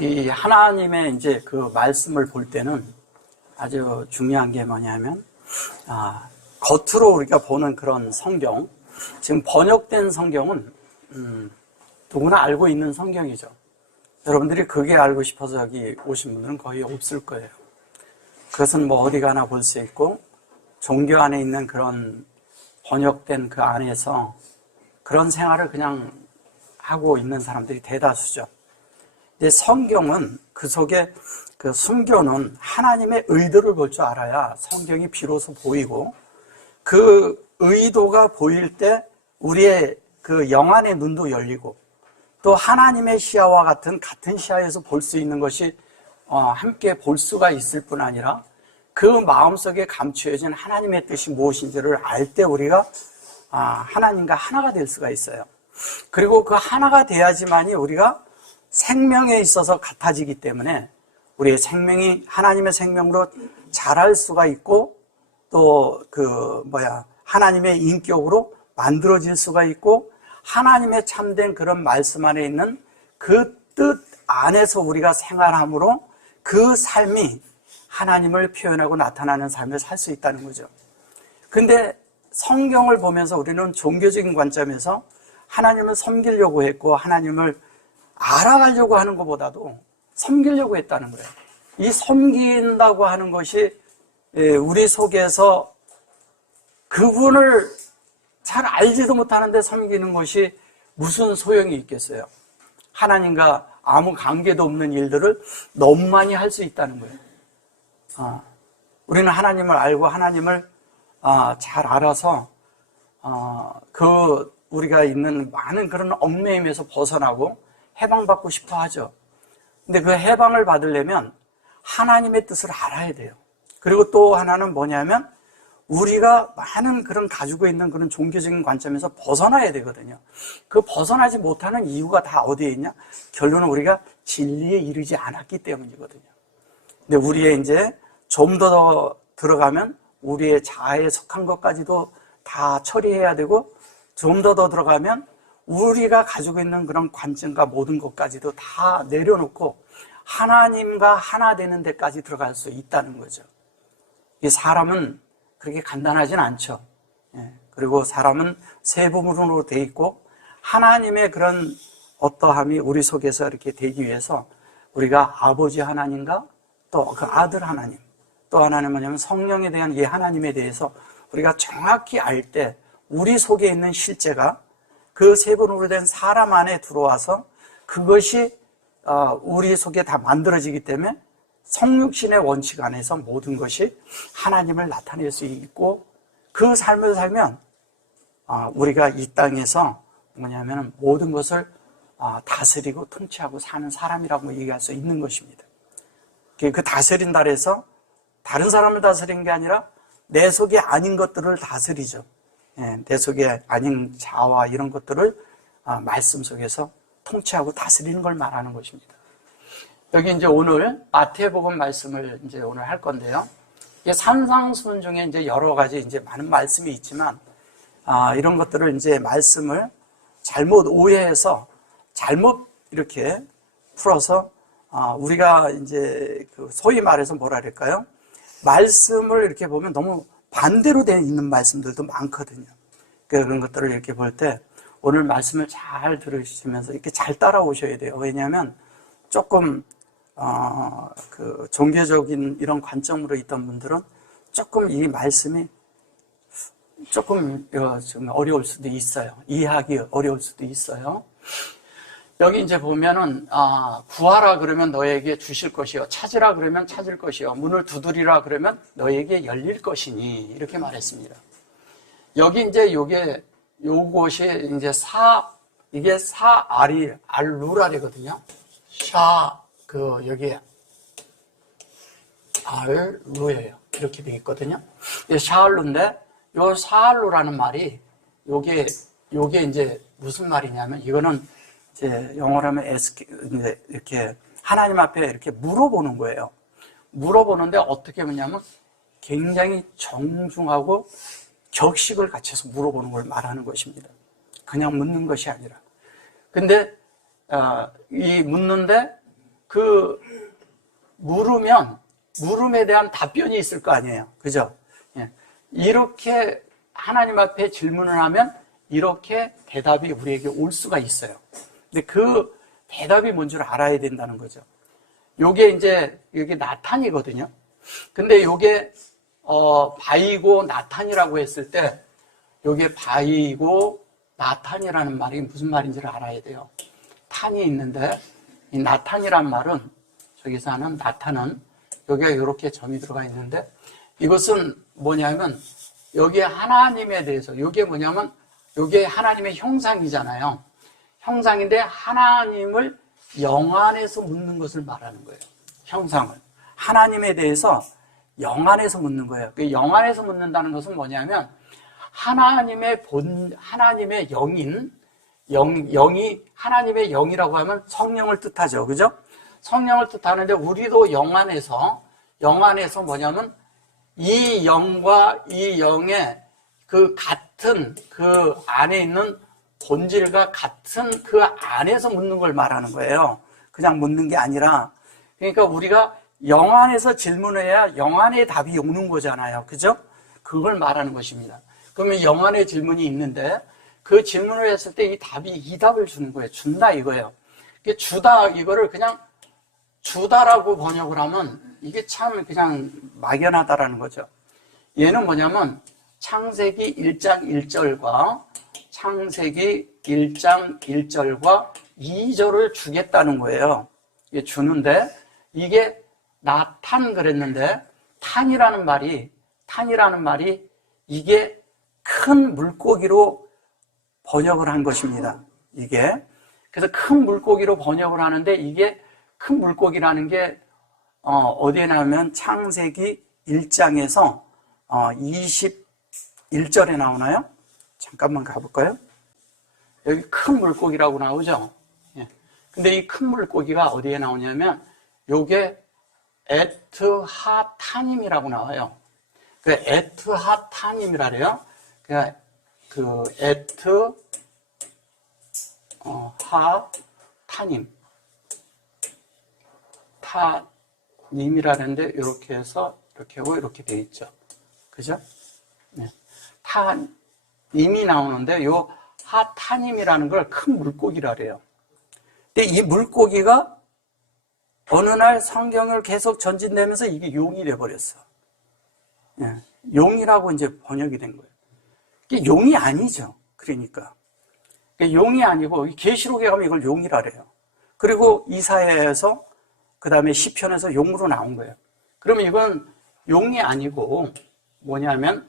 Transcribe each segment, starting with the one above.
이 하나님의 이제 그 말씀을 볼 때는 아주 중요한 게 뭐냐면, 겉으로 우리가 보는 그런 성경, 지금 번역된 성경은, 누구나 알고 있는 성경이죠. 여러분들이 그게 알고 싶어서 여기 오신 분들은 거의 없을 거예요. 그것은 뭐 어디 가나 볼 수 있고, 종교 안에 있는 그런 번역된 그 안에서 그런 생활을 그냥 하고 있는 사람들이 대다수죠. 근데 성경은 그 속에 그 숨겨놓은 하나님의 의도를 볼 줄 알아야 성경이 비로소 보이고, 그 의도가 보일 때 우리의 그 영안의 눈도 열리고, 또 하나님의 시야와 같은 시야에서 볼 수 있는 것이 함께 볼 수가 있을 뿐 아니라 그 마음속에 감추어진 하나님의 뜻이 무엇인지를 알 때 우리가 하나님과 하나가 될 수가 있어요. 그리고 그 하나가 돼야지만이 우리가 생명에 있어서 같아지기 때문에 우리의 생명이 하나님의 생명으로 자랄 수가 있고, 또 하나님의 인격으로 만들어질 수가 있고, 하나님의 참된 그런 말씀 안에 있는 그 뜻 안에서 우리가 생활함으로 그 삶이 하나님을 표현하고 나타나는 삶을 살 수 있다는 거죠. 근데 성경을 보면서 우리는 종교적인 관점에서 하나님을 섬기려고 했고, 하나님을 알아가려고 하는 것보다도 섬기려고 했다는 거예요. 이 섬긴다고 하는 것이 우리 속에서 그분을 잘 알지도 못하는데 섬기는 것이 무슨 소용이 있겠어요? 하나님과 아무 관계도 없는 일들을 너무 많이 할 수 있다는 거예요. 우리는 하나님을 알고 하나님을 잘 알아서 우리가 있는 많은 그런 얽매임에서 벗어나고 해방받고 싶어 하죠. 근데 그 해방을 받으려면 하나님의 뜻을 알아야 돼요. 그리고 또 하나는 뭐냐면 우리가 많은 그런 가지고 있는 그런 종교적인 관점에서 벗어나야 되거든요. 그 벗어나지 못하는 이유가 다 어디에 있냐? 결론은 우리가 진리에 이르지 않았기 때문이거든요. 근데 우리의 이제 좀 더 들어가면 우리의 자아에 속한 것까지도 다 처리해야 되고, 좀 더 들어가면 우리가 가지고 있는 그런 관점과 모든 것까지도 다 내려놓고 하나님과 하나 되는 데까지 들어갈 수 있다는 거죠. 이 사람은 그렇게 간단하진 않죠. 그리고 사람은 세 부분으로 돼 있고, 하나님의 그런 어떠함이 우리 속에서 이렇게 되기 위해서 우리가 아버지 하나님과 또 그 아들 하나님, 또 하나는 뭐냐면 성령에 대한 이 하나님에 대해서 우리가 정확히 알 때 우리 속에 있는 실제가 그 세 분으로 된 사람 안에 들어와서 그것이 우리 속에 다 만들어지기 때문에 성육신의 원칙 안에서 모든 것이 하나님을 나타낼 수 있고, 그 삶을 살면 우리가 이 땅에서 뭐냐면 모든 것을 다스리고 통치하고 사는 사람이라고 얘기할 수 있는 것입니다. 그 다스린다에서 다른 사람을 다스리는 게 아니라 내 속에 아닌 것들을 다스리죠. 내 속에 아닌 자아와 이런 것들을 말씀 속에서 통치하고 다스리는 걸 말하는 것입니다. 여기 이제 오늘 마태복음 말씀을 이제 오늘 할 건데요. 이게 산상수훈 중에 이제 여러 가지 이제 많은 말씀이 있지만, 이런 것들을 이제 말씀을 잘못 오해해서 잘못 이렇게 풀어서, 우리가 이제 그 소위 말해서 뭐라 그럴까요? 말씀을 이렇게 보면 너무 반대로 되어 있는 말씀들도 많거든요. 그런 것들을 이렇게 볼 때 오늘 말씀을 잘 들으시면서 이렇게 잘 따라오셔야 돼요. 왜냐하면 조금 그 종교적인 이런 관점으로 있던 분들은 조금 이 말씀이 조금 좀 어려울 수도 있어요. 이해하기 어려울 수도 있어요. 여기 이제 보면은 구하라 그러면 너에게 주실 것이요, 찾으라 그러면 찾을 것이요, 문을 두드리라 그러면 너에게 열릴 것이니, 이렇게 말했습니다. 여기 이제 요것이 이제 이게 알루라거든요. 여기 알루예요. 이렇게 되어 있거든요. 샤알루인데, 요 샤알루라는 말이 요게 이제 무슨 말이냐면, 이거는 이제 영어로 하면 이제 이렇게 하나님 앞에 이렇게 물어보는 거예요. 물어보는데 어떻게 묻냐면 굉장히 정중하고 격식을 갖춰서 물어보는 걸 말하는 것입니다. 그냥 묻는 것이 아니라. 근데 이 묻는데 그 물음에 대한 답변이 있을 거 아니에요. 그죠? 예. 이렇게 하나님 앞에 질문을 하면 이렇게 대답이 우리에게 올 수가 있어요. 근데 그 대답이 뭔 줄 알아야 된다는 거죠. 요게 이제 여기 나탄이거든요. 근데 요게 바이고 나탄이라고 했을 때 요게 바이고 나탄이라는 말이 무슨 말인지를 알아야 돼요. 탄이 있는데 이 나탄이란 말은 저기서 하는 나탄은 여기가 이렇게 점이 들어가 있는데 이것은 뭐냐면 여기에 하나님에 대해서 요게 뭐냐면 요게 하나님의 형상이잖아요. 형상인데 하나님을 영 안에서 묻는 것을 말하는 거예요. 형상을. 하나님에 대해서 영 안에서 묻는 거예요. 영 안에서 묻는다는 것은 뭐냐면 하나님의 영인, 영이 하나님의 영이라고 하면 성령을 뜻하죠. 그죠? 성령을 뜻하는데 우리도 영 안에서 뭐냐면 이 영과 이 영의 그 같은 그 안에 있는 본질과 같은 그 안에서 묻는 걸 말하는 거예요. 그냥 묻는 게 아니라 그러니까 우리가 영 안에서 질문해야 영 안의 답이 오는 거잖아요. 그죠? 그걸 말하는 것입니다. 그러면 영 안의 질문이 있는데 그 질문을 했을 때 이 답이 이 답을 주는 거예요. 준다 이거예요. 주다 이거를 그냥 주다라고 번역을 하면 이게 참 그냥 막연하다라는 거죠. 얘는 뭐냐면 창세기 1장 1절과 창세기 1장 1절과 2절을 주겠다는 거예요. 이게 주는데 이게 나탄 그랬는데 탄이라는 말이 이게 큰 물고기로 번역을 한 것입니다. 이게 그래서 큰 물고기로 번역을 하는데 이게 큰 물고기라는 게 어디에 나오면 창세기 1장에서 21절에 나오나요? 잠깐만 가볼까요? 여기 큰 물고기라고 나오죠? 예. 근데 이 큰 물고기가 어디에 나오냐면 요게 에트하타님이라고 나와요. 그 에트하타님이라래요. 그 에트하타님 타님이라는데 이렇게 해서 이렇게 하고 이렇게 돼 있죠. 그죠? 네. 타님이 나오는데 요 하타님이라는 걸 큰 물고기라래요. 근데 이 물고기가 어느 날 성경을 계속 전진되면서 이게 용이 돼버렸어. 예, 용이라고 이제 번역이 된 거예요. 이게 용이 아니죠. 그러니까 용이 아니고 계시록에 가면 이걸 용이라래요. 그리고 이사야에서 그 다음에 시편에서 용으로 나온 거예요. 그러면 이건 용이 아니고 뭐냐면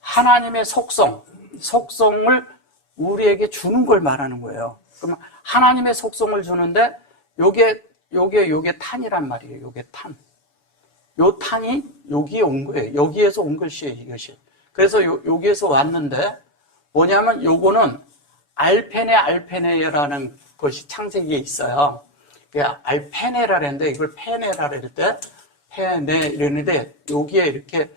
하나님의 속성을 우리에게 주는 걸 말하는 거예요. 그러면 하나님의 속성을 주는데 요게 탄이란 말이에요. 요게 탄. 요 탄이 여기에 온 거예요. 여기에서 온 것이에요, 이것이. 그래서 여기에서 왔는데 뭐냐면 요거는 알페네라는 것이 창세기에 있어요. 알페네라 그랬는데 이걸 페네라 그럴 때 페네 이랬는데 여기에 이렇게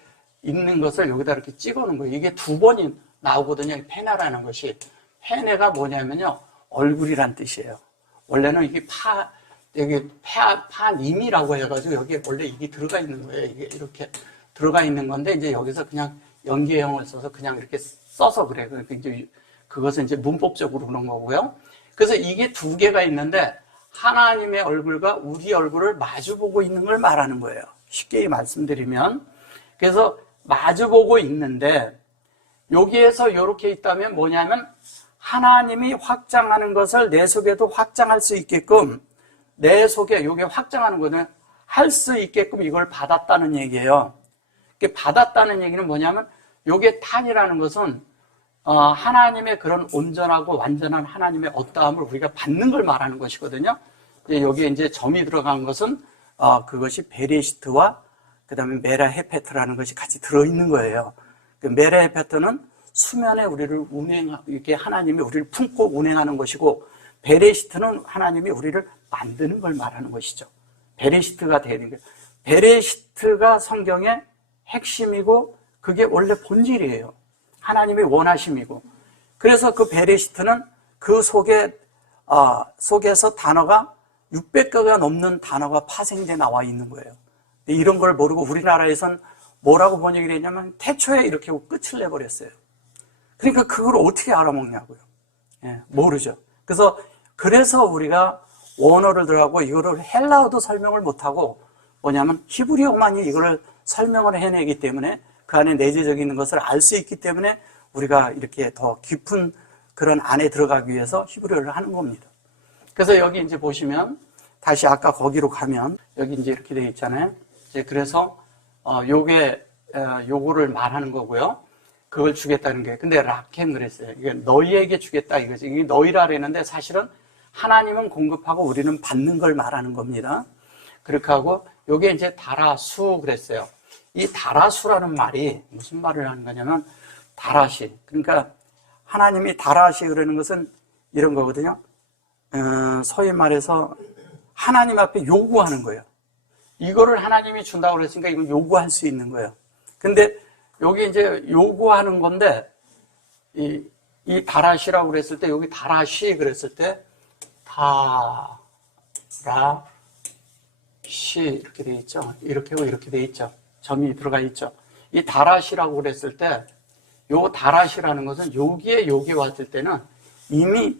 있는 것을 여기다 이렇게 찍어 놓은 거예요. 이게 두 번이 나오거든요. 페나라는 것이. 페네가 뭐냐면요. 얼굴이란 뜻이에요. 원래는 이게 파님이라고 해가지고 여기에 원래 이게 들어가 있는 거예요. 이게 이렇게 들어가 있는 건데 이제 여기서 그냥 연계형을 써서 그냥 이렇게 써서 그래요. 그러니까 이제 그것은 이제 문법적으로 그런 거고요. 그래서 이게 두 개가 있는데 하나님의 얼굴과 우리 얼굴을 마주보고 있는 걸 말하는 거예요. 쉽게 말씀드리면. 그래서 마주보고 있는데 여기에서 이렇게 있다면 뭐냐면 하나님이 확장하는 것을 내 속에도 확장할 수 있게끔 내 속에 이게 확장하는 거는 할 수 있게끔 이걸 받았다는 얘기예요. 이게 받았다는 얘기는 뭐냐면 이게 탄이라는 것은 하나님의 그런 온전하고 완전한 하나님의 어떠함을 우리가 받는 걸 말하는 것이거든요. 여기에 이제 점이 들어간 것은 그것이 베레시트와 그 다음에 메라헤페트라는 것이 같이 들어있는 거예요. 그 메라헤페트는 수면에 우리를 이렇게 하나님이 우리를 품고 운행하는 것이고 베레시트는 하나님이 우리를 만드는 걸 말하는 것이죠. 베레시트가 되는 거예요. 베레시트가 성경의 핵심이고 그게 원래 본질이에요. 하나님의 원하심이고. 그래서 그 베레시트는 그 속에서 단어가 600개가 넘는 단어가 파생돼 나와 있는 거예요. 이런 걸 모르고 우리나라에선 뭐라고 번역이 됐냐면 태초에 이렇게 하고 끝을 내버렸어요. 그러니까 그걸 어떻게 알아먹냐고요. 예, 모르죠. 그래서 우리가 원어를 들어가고 이거를 헬라어도 설명을 못하고 뭐냐면 히브리어만이 이거를 설명을 해내기 때문에 그 안에 내재적인 것을 알 수 있기 때문에 우리가 이렇게 더 깊은 그런 안에 들어가기 위해서 히브리어를 하는 겁니다. 그래서 여기 이제 보시면 다시 아까 거기로 가면 여기 이제 이렇게 되어 있잖아요. 이제 그래서 요거를 말하는 거고요. 그걸 주겠다는 게. 근데 라켄 그랬어요. 이게 너희에게 주겠다 이거지. 이게 너희라 그랬는데 사실은 하나님은 공급하고 우리는 받는 걸 말하는 겁니다. 그렇게 하고 요게 이제 다라수 그랬어요. 이 다라수라는 말이 무슨 말을 하는 거냐면 다라시. 그러니까 하나님이 다라시 그러는 것은 이런 거거든요. 소위 말해서 하나님 앞에 요구하는 거예요. 이거를 하나님이 준다고 그랬으니까 이걸 요구할 수 있는 거예요. 근데 여기 이제 요구하는 건데 이 다라시라고 그랬을 때 여기 다라시 그랬을 때 다라시 이렇게 돼 있죠. 이렇게 하고 이렇게 돼 있죠. 점이 들어가 있죠. 이 다라시라고 그랬을 때 요 다라시라는 것은 여기에 왔을 때는 이미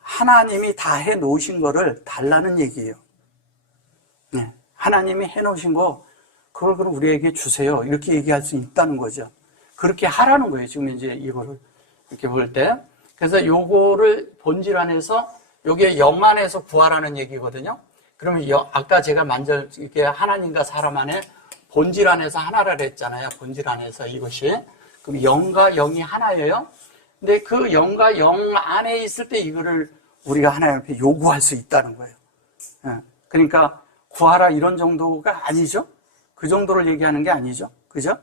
하나님이 다 해놓으신 거를 달라는 얘기예요. 네, 하나님이 해놓으신 거 그걸 그럼 우리에게 주세요. 이렇게 얘기할 수 있다는 거죠. 그렇게 하라는 거예요. 지금 이제 이거를 이렇게 볼 때. 그래서 요거를 본질 안에서 요게 영 안에서 구하라는 얘기거든요. 그러면 아까 제가 이렇게 하나님과 사람 안에 본질 안에서 하나라 했잖아요. 본질 안에서 이것이. 그럼 영과 영이 하나예요. 근데 그 영과 영 안에 있을 때 이거를 우리가 하나님 앞에 요구할 수 있다는 거예요. 그러니까 구하라 이런 정도가 아니죠. 그 정도를 얘기하는 게 아니죠. 그죠?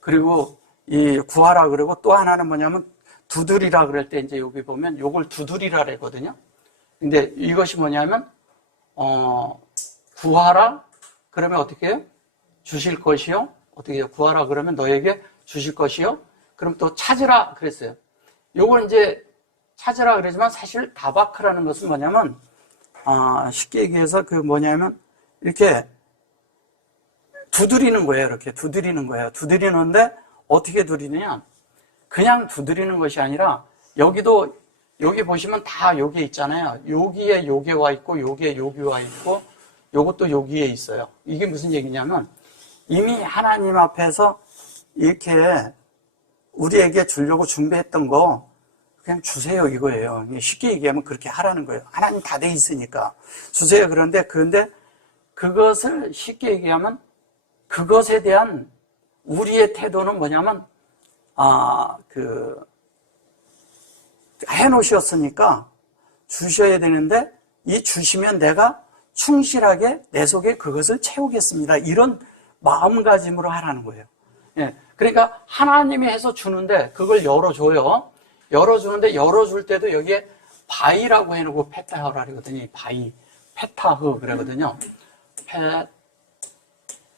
그리고 이 구하라 그러고 또 하나는 뭐냐면 두드리라 그럴 때 이제 여기 보면 요걸 두드리라 그러거든요. 근데 이것이 뭐냐면 구하라 그러면 어떻게 해요? 주실 것이요. 어떻게 해요? 구하라 그러면 너에게 주실 것이요. 그럼 또 찾으라 그랬어요. 요걸 이제 찾으라 그러지만 사실 다바크라는 것은 뭐냐면 쉽게 얘기해서 그 뭐냐면 이렇게 두드리는 거예요. 이렇게 두드리는 거예요. 두드리는데 어떻게 두드리느냐? 그냥 두드리는 것이 아니라 여기 보시면 다 여기에 있잖아요. 여기에 요게 와 있고 여기에 여기 와 있고 요것도 여기에 있어요. 이게 무슨 얘기냐면 이미 하나님 앞에서 이렇게 우리에게 주려고 준비했던 거 그냥 주세요 이거예요. 쉽게 얘기하면 그렇게 하라는 거예요. 하나님 다 돼 있으니까 주세요. 그런데 그것을 쉽게 얘기하면 그것에 대한 우리의 태도는 뭐냐면 해놓으셨으니까 주셔야 되는데 이 주시면 내가 충실하게 내 속에 그것을 채우겠습니다. 이런 마음가짐으로 하라는 거예요. 예, 그러니까 하나님이 해서 주는데 그걸 열어줘요. 열어주는데 열어줄 때도 여기에 바이라고 해놓고 페타흐라 그러거든요. 바이, 페타흐 그러거든요.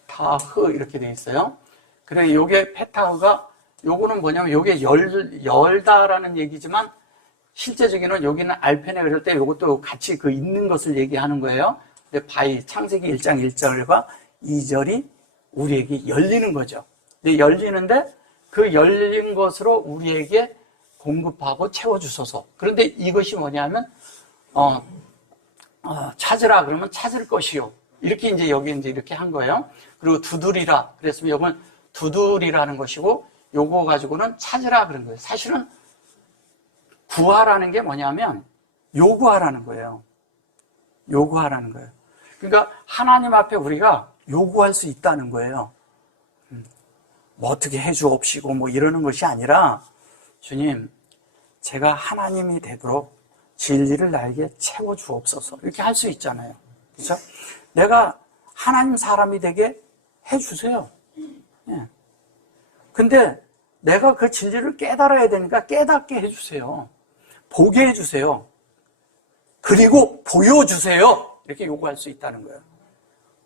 페타흐 이렇게 돼 있어요. 그래 요게 페타흐가 요거는 뭐냐면 요게 열다라는 얘기지만 실제적으로는 여기는 알펜에 그럴 때 요것도 같이 그 있는 것을 얘기하는 거예요. 근데 바이 창세기 1장 1절과 2절이 우리에게 열리는 거죠. 근데 열리는데 그 열린 것으로 우리에게 공급하고 채워주소서. 그런데 이것이 뭐냐면 찾으라 그러면 찾을 것이요. 이렇게 이제 여기 이제 이렇게 한 거예요. 그리고 두드리라 그랬으면 이건 두드리라는 것이고 요거 가지고는 찾으라 그런 거예요. 사실은 구하라는 게 뭐냐면 요구하라는 거예요. 요구하라는 거예요. 그러니까 하나님 앞에 우리가 요구할 수 있다는 거예요. 뭐 어떻게 해주옵시고 뭐 이러는 것이 아니라 주님, 제가 하나님이 되도록 진리를 나에게 채워주옵소서. 이렇게 할 수 있잖아요. 그렇죠? 내가 하나님 사람이 되게 해주세요. 예. 근데 내가 그 진리를 깨달아야 되니까 깨닫게 해주세요. 보게 해주세요. 그리고 보여주세요. 이렇게 요구할 수 있다는 거예요.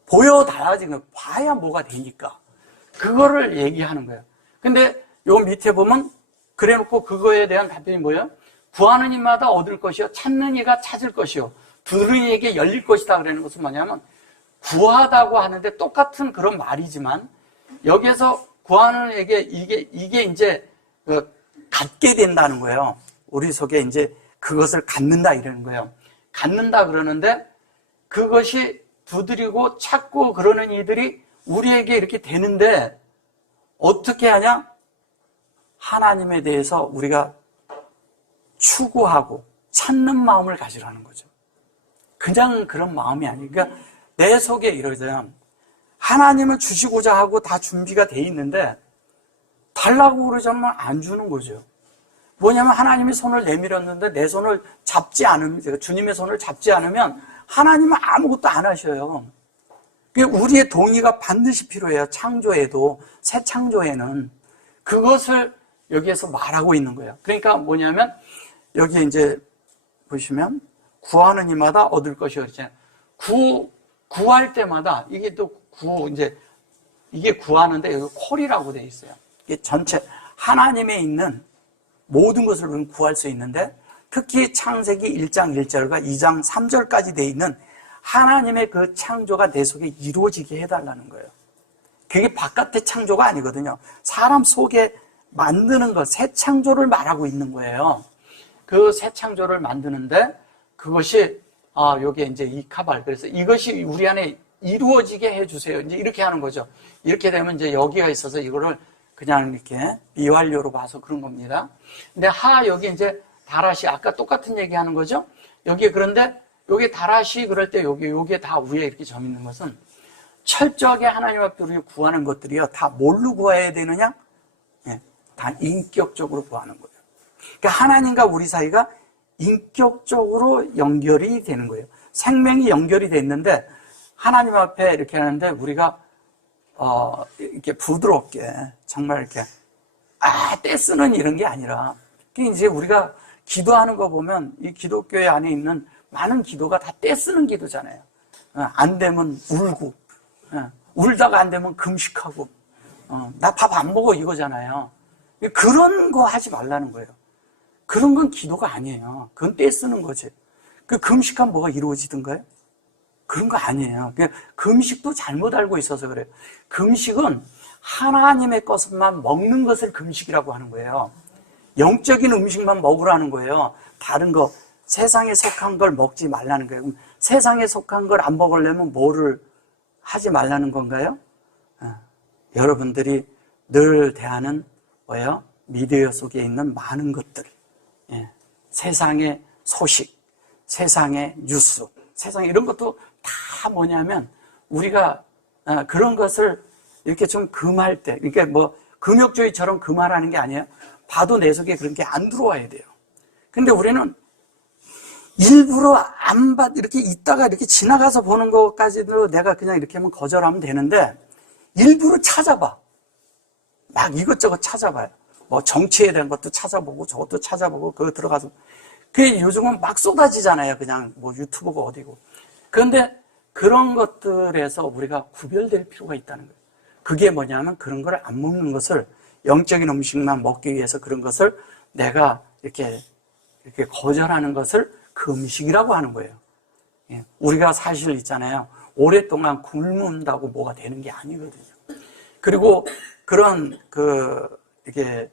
보여달라지는 거 봐야 뭐가 되니까. 그거를 얘기하는 거예요. 근데 요 밑에 보면 그래놓고 그거에 대한 답변이 뭐예요? 구하는 이마다 얻을 것이요 찾는 이가 찾을 것이요 두드리에게 열릴 것이다 그러는 것은 뭐냐면 구하다고 하는데 똑같은 그런 말이지만 여기에서 구하는 에게 이게 이제 갖게 된다는 거예요. 우리 속에 이제 그것을 갖는다 이러는 거예요. 갖는다 그러는데 그것이 두드리고 찾고 그러는 이들이 우리에게 이렇게 되는데 어떻게 하냐? 하나님에 대해서 우리가 추구하고 찾는 마음을 가지라는 거죠. 그냥 그런 마음이 아니에요. 그러니까 내 속에 이러자면 하나님을 주시고자 하고 다 준비가 돼 있는데 달라고 그러자면 안 주는 거죠. 뭐냐면 하나님이 손을 내밀었는데 내 손을 잡지 않으면, 주님의 손을 잡지 않으면 하나님은 아무것도 안 하셔요. 우리의 동의가 반드시 필요해요. 창조에도, 새 창조에는. 그것을 여기에서 말하고 있는 거예요. 그러니까 뭐냐면 여기 이제 보시면 구하는 이마다 얻을 것이요. 구할 때마다 이게 또 이게 구하는데 여기 콜이라고 되어 있어요. 이게 전체 하나님에 있는 모든 것을 우리는 구할 수 있는데 특히 창세기 1장 1절과 2장 3절까지 되어 있는 하나님의 그 창조가 내 속에 이루어지게 해달라는 거예요. 그게 바깥의 창조가 아니거든요. 사람 속에 만드는 것, 새 창조를 말하고 있는 거예요. 그 새 창조를 만드는데 그것이 요게 이제 이카발. 그래서 이것이 우리 안에 이루어지게 해주세요. 이제 이렇게 하는 거죠. 이렇게 되면 이제 여기가 있어서 이거를 그냥 이렇게 미완료로 봐서 그런 겁니다. 근데 여기 이제 다라시, 아까 똑같은 얘기 하는 거죠. 여기 그런데 여기 다라시 그럴 때 요게 다 위에 이렇게 점 있는 것은 철저하게 하나님 앞에 우리 구하는 것들이요. 다 뭘로 구해야 되느냐? 예, 다 인격적으로 구하는 거예요. 그러니까 하나님과 우리 사이가 인격적으로 연결이 되는 거예요. 생명이 연결이 됐는데 하나님 앞에 이렇게 하는데 우리가 이렇게 부드럽게 정말 이렇게 떼쓰는 이런 게 아니라 이제 우리가 기도하는 거 보면 이 기독교회 안에 있는 많은 기도가 다 떼쓰는 기도잖아요. 안 되면 울고 울다가 안 되면 금식하고 나 밥 안 먹어 이거잖아요. 그런 거 하지 말라는 거예요. 그런 건 기도가 아니에요. 그건 떼쓰는 거지. 그 금식하면 뭐가 이루어지던가요? 그런 거 아니에요. 금식도 잘못 알고 있어서 그래요. 금식은 하나님의 것만 먹는 것을 금식이라고 하는 거예요. 영적인 음식만 먹으라는 거예요. 다른 거, 세상에 속한 걸 먹지 말라는 거예요. 그럼 세상에 속한 걸 안 먹으려면 뭐를 하지 말라는 건가요? 여러분들이 늘 대하는 뭐예요? 미디어 속에 있는 많은 것들, 세상의 소식, 세상의 뉴스, 세상 이런 것도 다 뭐냐면 우리가 그런 것을 이렇게 좀 금할 때, 그러니까 뭐 금욕주의처럼 금하라는 게 아니에요. 봐도 내 속에 그런 게 안 들어와야 돼요. 근데 우리는 일부러 안 이렇게 있다가 이렇게 지나가서 보는 것까지도 내가 그냥 이렇게 하면 거절하면 되는데 일부러 찾아봐. 막 이것저것 찾아봐요. 뭐 정치에 대한 것도 찾아보고 저것도 찾아보고 그거 들어가서 그게 요즘은 막 쏟아지잖아요. 그냥 뭐 유튜브가 어디고. 그런데 그런 것들에서 우리가 구별될 필요가 있다는 거예요. 그게 뭐냐면 그런 걸 안 먹는 것을 영적인 음식만 먹기 위해서 그런 것을 내가 이렇게 거절하는 것을 금식이라고 하는 거예요. 우리가 사실 있잖아요. 오랫동안 굶는다고 뭐가 되는 게 아니거든요. 그리고 그런 이게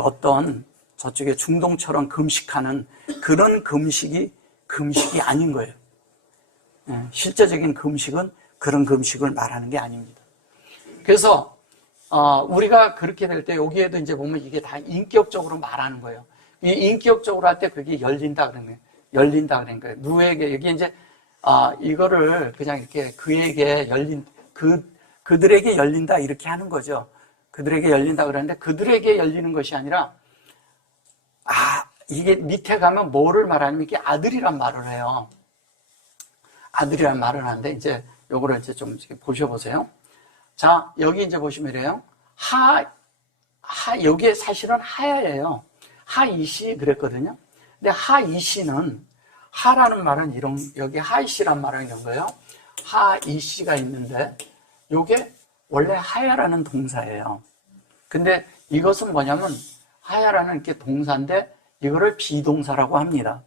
어떤 저쪽에 중동처럼 금식하는 그런 금식이 아닌 거예요. 실제적인 금식은 그런 금식을 말하는 게 아닙니다. 그래서 우리가 그렇게 될 때 여기에도 이제 보면 이게 다 인격적으로 말하는 거예요. 이 인격적으로 할 때 그게 열린다 그런 거예요. 열린다 그런 거예요. 누구에게 여기 이제 이거를 그냥 이렇게 그에게 그들에게 열린다 이렇게 하는 거죠. 그들에게 열린다 그러는데 그들에게 열리는 것이 아니라 이게 밑에 가면 뭐를 말하냐면 이게 아들이란 말을 해요. 아들이란 말을 하는데 이제 요거를 이제 좀 보셔보세요. 자, 여기 이제 보시면 이래요. 여기에 사실은 하야예요. 하이시 그랬거든요. 근데 하이시는 하라는 말은 여기 하이시란 말은 이런 거예요. 하이시가 있는데 요게 원래 하야라는 동사예요. 근데 이것은 뭐냐면 하야라는 이렇게 동사인데 이거를 비동사라고 합니다.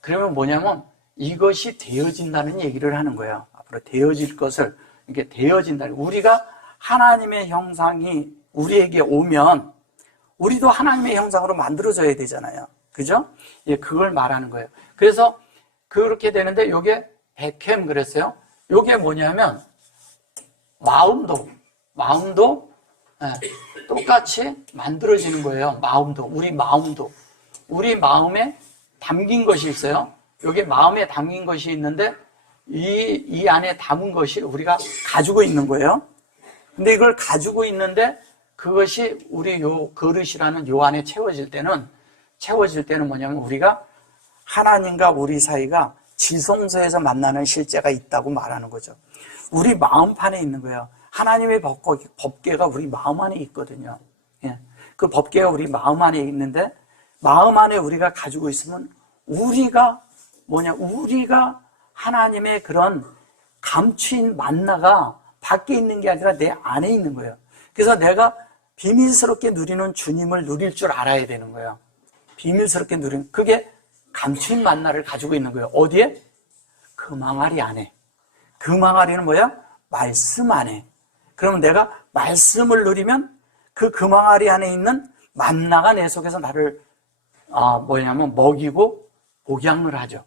그러면 뭐냐면 이것이 되어진다는 얘기를 하는 거예요. 앞으로 되어질 것을, 이게 되어진다. 우리가 하나님의 형상이 우리에게 오면 우리도 하나님의 형상으로 만들어져야 되잖아요. 그죠? 예, 그걸 말하는 거예요. 그래서 그렇게 되는데 요게 백햄 그랬어요. 요게 뭐냐면 마음도 예, 똑같이 만들어지는 거예요. 우리 마음에 담긴 것이 있어요. 요게 마음에 담긴 것이 있는데 이 안에 담은 것이 우리가 가지고 있는 거예요. 근데 이걸 가지고 있는데 그것이 우리 요 그릇이라는 요 안에 채워질 때는 뭐냐면 우리가 하나님과 우리 사이가 지성소에서 만나는 실제가 있다고 말하는 거죠. 우리 마음판에 있는 거예요. 하나님의 법궤가 우리 마음 안에 있거든요. 예. 그 법궤가 우리 마음 안에 있는데 마음 안에 우리가 가지고 있으면 우리가 하나님의 그런 감추인 만나가 밖에 있는 게 아니라 내 안에 있는 거예요. 그래서 내가 비밀스럽게 누리는 주님을 누릴 줄 알아야 되는 거예요. 비밀스럽게 누리는, 그게 감추인 만나를 가지고 있는 거예요. 어디에? 그 망아리 안에. 그 망아리는 뭐야? 말씀 안에. 그러면 내가 말씀을 누리면 그 망아리 안에 있는 만나가 내 속에서 나를 먹이고 복양을 하죠.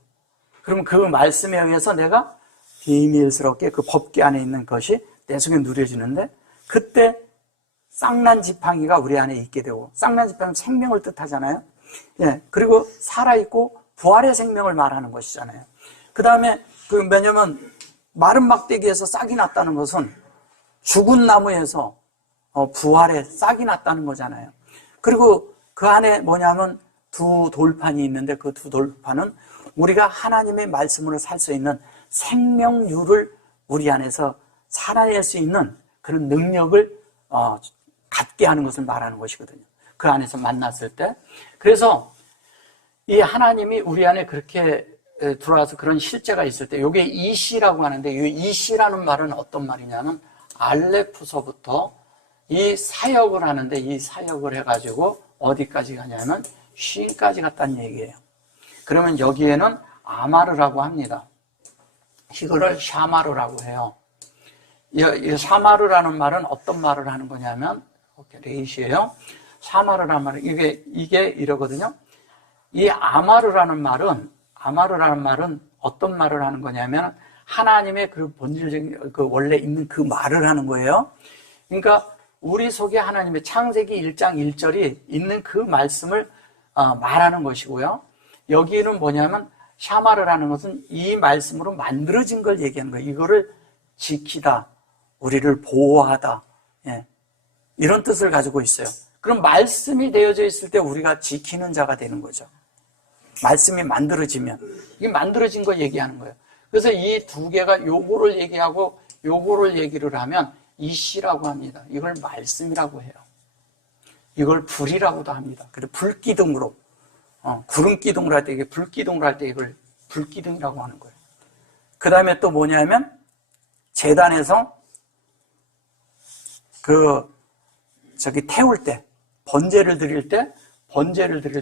그러면 그 말씀에 의해서 내가 비밀스럽게 그 법궤 안에 있는 것이 내 속에 누려지는데, 그때 쌍난지팡이가 우리 안에 있게 되고, 쌍난지팡이는 생명을 뜻하잖아요. 예, 그리고 살아있고 부활의 생명을 말하는 것이잖아요. 그 다음에 왜냐면 마른 막대기에서 싹이 났다는 것은 죽은 나무에서 부활의 싹이 났다는 거잖아요. 그리고 그 안에 뭐냐면 두 돌판이 있는데 그 두 돌판은 우리가 하나님의 말씀으로 살 수 있는 생명유를 우리 안에서 살아낼 수 있는 그런 능력을 갖게 하는 것을 말하는 것이거든요. 그 안에서 만났을 때. 그래서 이 하나님이 우리 안에 그렇게 들어와서 그런 실제가 있을 때, 이게 이시라고 하는데, 이 이시라는 말은 어떤 말이냐면 알레프서부터 이 사역을 하는데, 이 사역을 해가지고 어디까지 가냐면 쉰까지 갔다는 얘기예요. 그러면 여기에는 아마르라고 합니다. 이거를 샤마르라고 해요. 이 샤마르라는 말은 어떤 말을 하는 거냐면, 레이시예요. 샤마르라는 말은 이게 이러거든요. 이 아마르라는 말은 어떤 말을 하는 거냐면 하나님의 그 본질적인 그 원래 있는 그 말을 하는 거예요. 그러니까 우리 속에 하나님의 창세기 1장 1절이 있는 그 말씀을 말하는 것이고요. 여기는 뭐냐면 샤마르라는 것은 이 말씀으로 만들어진 걸 얘기하는 거예요. 이거를 지키다, 우리를 보호하다, 예, 이런 뜻을 가지고 있어요. 그럼 말씀이 되어져 있을 때 우리가 지키는 자가 되는 거죠. 말씀이 만들어지면 이게 만들어진 거 얘기하는 거예요. 그래서 이 두 개가 요거를 얘기하고 요거를 얘기를 하면 이시라고 합니다. 이걸 말씀이라고 해요. 이걸 불이라고도 합니다. 그래서 불기둥으로 구름기둥으로 할 때 이게 불기둥으로 할 때 이걸 불기둥이라고 하는 거예요. 그 다음에 또 뭐냐면 제단에서 태울 때 번제를 드릴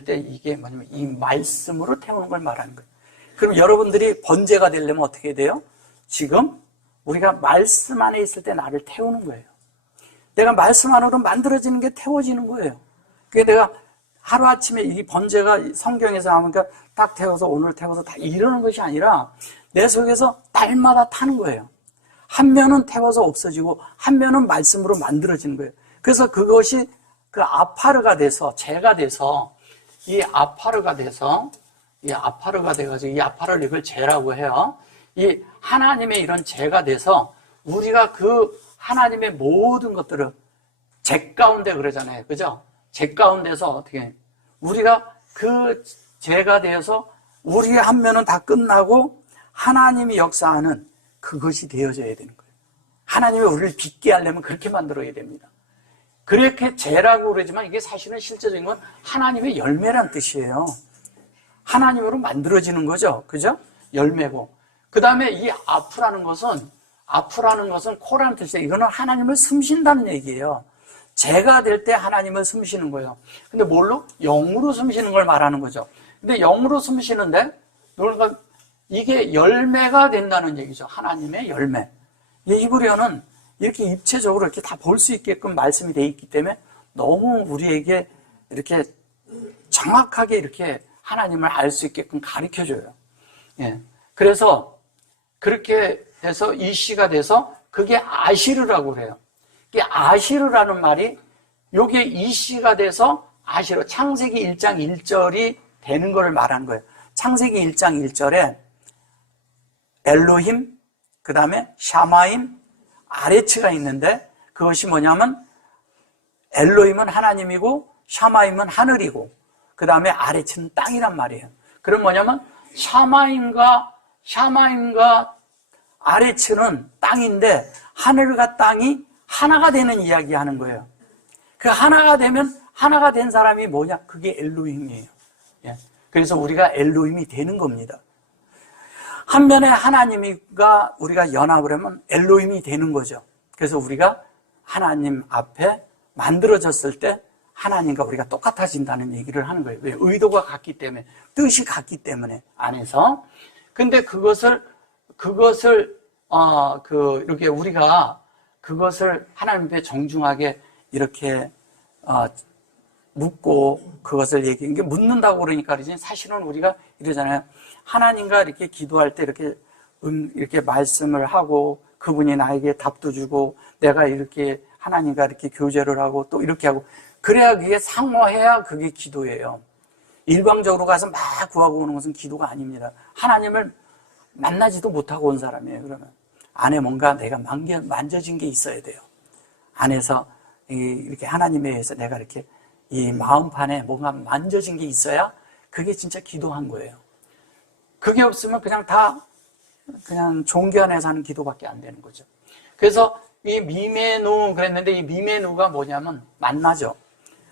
때 이게 뭐냐면 이 말씀으로 태우는 걸 말하는 거예요. 그럼 여러분들이 번제가 되려면 어떻게 돼요? 지금 우리가 말씀 안에 있을 때 나를 태우는 거예요. 내가 말씀 안으로 만들어지는 게 태워지는 거예요. 그게 내가 하루아침에 이 번제가 성경에서 나오니까 딱 태워서 오늘 태워서 다 이러는 것이 아니라 내 속에서 날마다 타는 거예요. 한 면은 태워서 없어지고 한 면은 말씀으로 만들어지는 거예요. 그래서 그것이 그 아파르가 돼서 제가 돼서 이 아파르가 돼가지고 이 아파르를 이걸 제라고 해요. 이 하나님의 이런 제가 돼서 우리가 그 하나님의 모든 것들을 제 가운데 그러잖아요. 그죠? 제 가운데서 어떻게 우리가 그 제가 되어서 우리의 한 면은 다 끝나고 하나님이 역사하는 그것이 되어져야 되는 거예요. 하나님이 우리를 빛게 하려면 그렇게 만들어야 됩니다. 그렇게 제라고 그러지만 이게 사실은 실제적인 건 하나님의 열매란 뜻이에요. 하나님으로 만들어지는 거죠. 그죠? 열매고. 그 다음에 이 아프라는 것은 코라는 뜻이에요. 이거는 하나님을 숨쉰다는 얘기예요. 제가 될 때 하나님을 숨쉬는 거예요. 근데 뭘로? 영으로 숨쉬는 걸 말하는 거죠. 근데 영으로 숨쉬는데, 이게 열매가 된다는 얘기죠. 하나님의 열매. 이 히브리어는 이렇게 입체적으로 이렇게 다 볼 수 있게끔 말씀이 되어 있기 때문에 너무 우리에게 이렇게 정확하게 이렇게 하나님을 알 수 있게끔 가르쳐줘요. 예. 그래서 그렇게 해서 이 시가 돼서 그게 아시르라고 그래요. 이게 아시르라는 말이 요게 이 시가 돼서 아시르, 창세기 1장 1절이 되는 걸 말하는 거예요. 창세기 1장 1절에 엘로힘, 그 다음에 샤마임, 아레츠가 있는데 그것이 뭐냐면 엘로힘은 하나님이고 샤마임은 하늘이고 그 다음에 아레츠는 땅이란 말이에요. 그럼 뭐냐면 샤마임과 아레츠는 땅인데 하늘과 땅이 하나가 되는 이야기 하는 거예요. 그 하나가 되면 하나가 된 사람이 뭐냐? 그게 엘로힘이에요. 예. 그래서 우리가 엘로힘이 되는 겁니다. 한면에 하나님과 우리가 연합을 하면 엘로힘이 되는 거죠. 그래서 우리가 하나님 앞에 만들어졌을 때 하나님과 우리가 똑같아진다는 얘기를 하는 거예요. 왜? 의도가 같기 때문에, 뜻이 같기 때문에 안에서. 근데 이렇게 우리가 그것을 하나님 앞에 정중하게 이렇게 묻고 그것을 얘기하는 게 묻는다고 그러니까 그러지 사실은 우리가 이러잖아요. 하나님과 이렇게 기도할 때 이렇게 말씀을 하고 그분이 나에게 답도 주고 내가 이렇게 하나님과 이렇게 교제를 하고 또 이렇게 하고 그래야 그게 상호해야 그게 기도예요. 일방적으로 가서 막 구하고 오는 것은 기도가 아닙니다. 하나님을 만나지도 못하고 온 사람이에요. 그러면 안에 뭔가 내가 만져진 게 있어야 돼요. 안에서 이렇게 하나님에 의해서 내가 이렇게 이 마음판에 뭔가 만져진 게 있어야 그게 진짜 기도한 거예요. 그게 없으면 그냥 종교 안에서 하는 기도밖에 안 되는 거죠. 그래서 이 미메누 그랬는데 이 미메누가 뭐냐면 만나죠.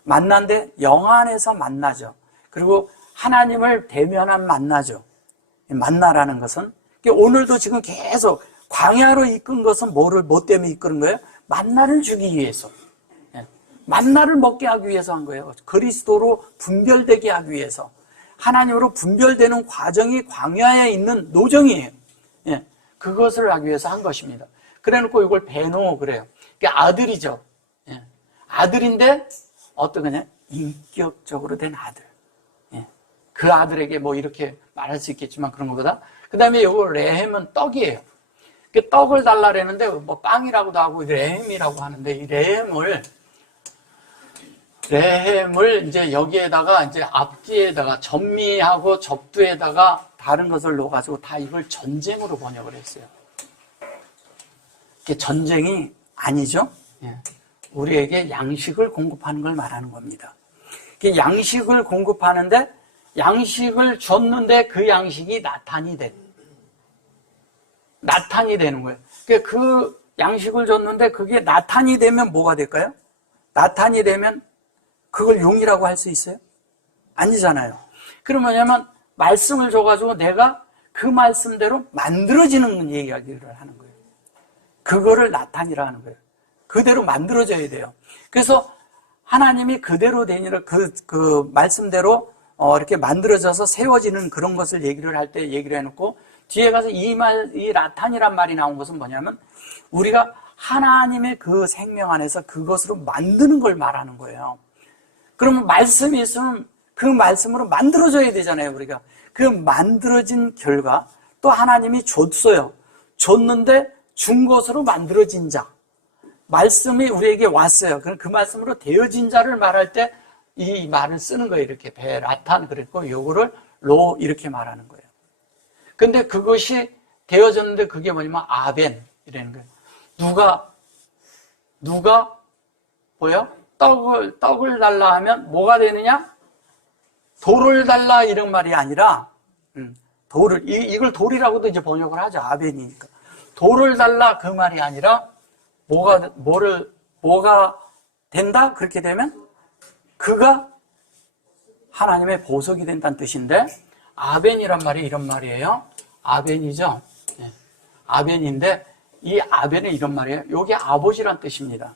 만난데 영 안에서 만나죠. 그리고 하나님을 대면한 만나죠. 만나라는 것은 오늘도 지금 계속 광야로 이끈 것은 뭐 때문에 이끄는 거예요? 만나를 주기 위해서. 만나를 먹게 하기 위해서 한 거예요. 그리스도로 분별되게 하기 위해서. 하나님으로 분별되는 과정이 광야에 있는 노정이에요. 그것을 하기 위해서 한 것입니다. 그래 놓고 이걸 베노 그래요. 그게 아들이죠. 아들인데 어떤 거냐? 인격적으로 된 아들. 그 아들에게 뭐 이렇게 말할 수 있겠지만 그런 것보다 그 다음에 이거 레헴은 떡이에요. 떡을 달라그랬는데 뭐 빵이라고도 하고 레헴이라고 하는데 이 레헴을 이제 여기에다가 이제 앞뒤에다가 전미하고 접두에다가 다른 것을 넣어가지고 다 이걸 전쟁으로 번역을 했어요. 이게 전쟁이 아니죠. 우리에게 양식을 공급하는 걸 말하는 겁니다. 양식을 공급하는데 양식을 줬는데 그 양식이 나탄이 되는 거예요. 그 양식을 줬는데 그게 나탄이 되면 뭐가 될까요? 나탄이 되면 그걸 용이라고 할 수 있어요? 아니잖아요. 그럼 뭐냐면 말씀을 줘가지고 내가 그 말씀대로 만들어지는 이야기를 하는 거예요. 그거를 나탄이라 하는 거예요. 그대로 만들어져야 돼요. 그래서 하나님이 그대로 되니라 그 말씀대로 이렇게 만들어져서 세워지는 그런 것을 얘기를 할 때 얘기를 해놓고 뒤에 가서 이 나탄이란 말이 나온 것은 뭐냐면 우리가 하나님의 그 생명 안에서 그것으로 만드는 걸 말하는 거예요. 그러면 말씀이 있으면 그 말씀으로 만들어져야 되잖아요, 우리가. 그 만들어진 결과 또 하나님이 줬어요. 줬는데 준 것으로 만들어진 자. 말씀이 우리에게 왔어요. 그럼 그 말씀으로 되어진 자를 말할 때 이 말을 쓰는 거예요. 이렇게 베라탄 그랬고 요거를 로 이렇게 말하는 거예요. 근데 그것이 되어졌는데 그게 뭐냐면 아벤 이라는 거예요. 누가 뭐요? 떡을 달라 하면 뭐가 되느냐? 돌을 달라 이런 말이 아니라 이걸 돌이라고도 이제 번역을 하죠. 아벤이니까. 돌을 달라 그 말이 아니라 뭐가 된다? 그렇게 되면 그가 하나님의 보석이 된다는 뜻인데 아벤이란 말이 이런 말이에요. 아벤이죠. 아벤인데 이 아벤은 이런 말이에요. 요게 아버지란 뜻입니다.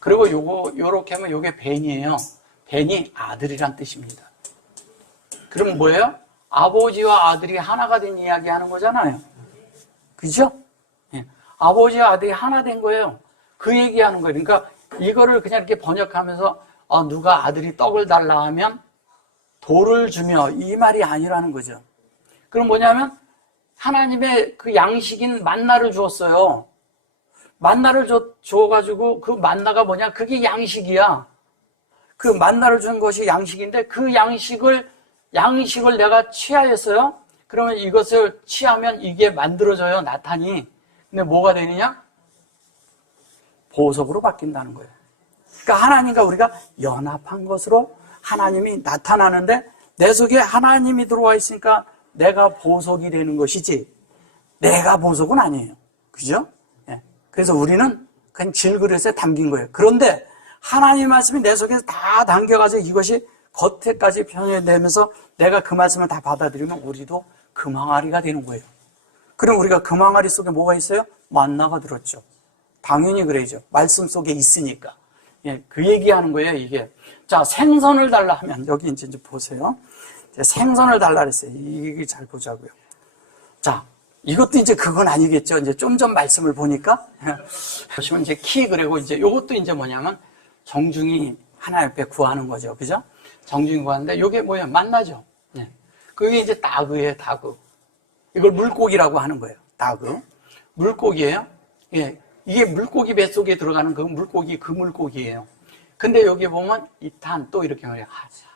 그리고 요렇게 하면 요게 벤이에요. 벤이 아들이란 뜻입니다. 그럼 뭐예요? 아버지와 아들이 하나가 된 이야기 하는 거잖아요. 그죠? 예. 아버지와 아들이 하나 된 거예요. 그 얘기하는 거예요. 그러니까 이거를 그냥 이렇게 번역하면서 누가 아들이 떡을 달라 하면 돌을 주며, 이 말이 아니라는 거죠. 그럼 뭐냐면 하나님의 그 양식인 만나를 주었어요. 만나를 줘가지고 그 만나가 뭐냐? 그게 양식이야. 그 만나를 준 것이 양식인데 그 양식을 내가 취하였어요. 그러면 이것을 취하면 이게 만들어져요, 나탄이. 근데 뭐가 되느냐? 보석으로 바뀐다는 거예요. 그러니까 하나님과 우리가 연합한 것으로 하나님이 나타나는데 내 속에 하나님이 들어와 있으니까 내가 보석이 되는 것이지 내가 보석은 아니에요. 그죠? 예. 그래서 우리는 그냥 질그릇에 담긴 거예요. 그런데 하나님 말씀이 내 속에서 다 담겨가지고 이것이 겉에까지 편해되면서 내가 그 말씀을 다 받아들이면 우리도 금항아리가 되는 거예요. 그럼 우리가 금항아리 속에 뭐가 있어요? 만나가 들었죠. 당연히 그래야죠. 말씀 속에 있으니까. 예, 그 얘기하는 거예요, 이게. 자, 생선을 달라 하면, 여기 이제 보세요. 생선을 달라 그랬어요. 이게 잘 보자고요. 자, 이것도 이제 그건 아니겠죠. 이제 좀 전 말씀을 보니까. 보시면 이제 키, 그리고 이제 요것도 이제 뭐냐면 정중히 하나님 앞에 구하는 거죠. 그죠? 정중히 구하는데 요게 뭐예요? 만나죠. 네. 그게 이제 다그예요, 다그. 이걸 물고기라고 하는 거예요. 다그. 물고기예요. 예. 이게 물고기 뱃속에 들어가는 그 물고기예요. 근데 여기 보면 이탄 또 이렇게 말해요.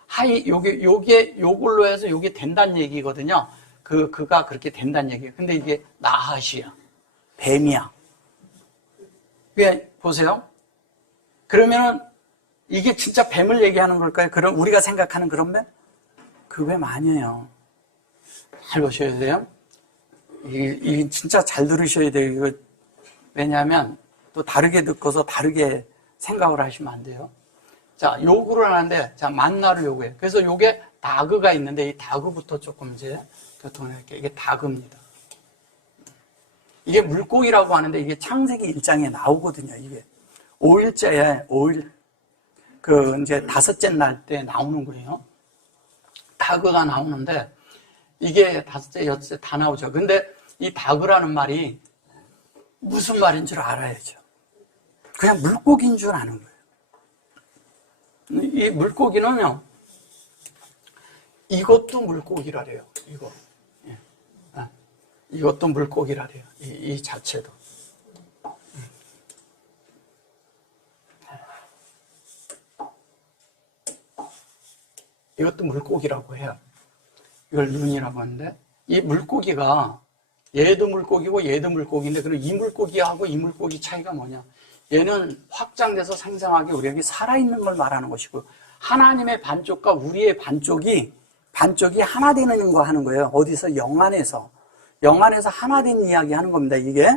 하이, 요걸로 해서 요게 된다는 얘기거든요. 그가 그렇게 된다는 얘기예요. 근데 이게 나하시야. 뱀이야. 보세요. 그러면은 이게 진짜 뱀을 얘기하는 걸까요? 그럼 우리가 생각하는 그런 뱀? 그 뱀 아니에요. 잘 보셔야 돼요. 이 진짜 잘 들으셔야 돼요. 이거 왜냐하면 또 다르게 듣고서 다르게 생각을 하시면 안 돼요. 자, 요구를 하는데, 자, 만나를 요구해요. 그래서 요게 다그가 있는데, 이 다그부터 조금 이제 교통을 할게요. 이게 다그입니다. 이게 물고기라고 하는데, 이게 창세기 1장에 나오거든요, 이게. 5일째에, 5일, 이제 다섯째 날 때 나오는 거예요. 다그가 나오는데, 이게 다섯째, 여섯째 다 나오죠. 근데 이 다그라는 말이 무슨 말인 줄 알아야죠. 그냥 물고기인 줄 아는 거예요. 이 물고기는요, 이것도 물고기라래요. 이거. 예. 이것도 물고기라래요. 이 자체도. 이것도 물고기라고 해요. 이걸 눈이라고 하는데, 이 물고기가 얘도 물고기고 얘도 물고기인데, 그럼 이 물고기하고 이 물고기 차이가 뭐냐? 얘는 확장돼서 생생하게 우리에게 살아있는 걸 말하는 것이고, 하나님의 반쪽과 우리의 반쪽이 하나 되는 거 하는 거예요. 어디서? 영안에서 하나 된 이야기 하는 겁니다, 이게.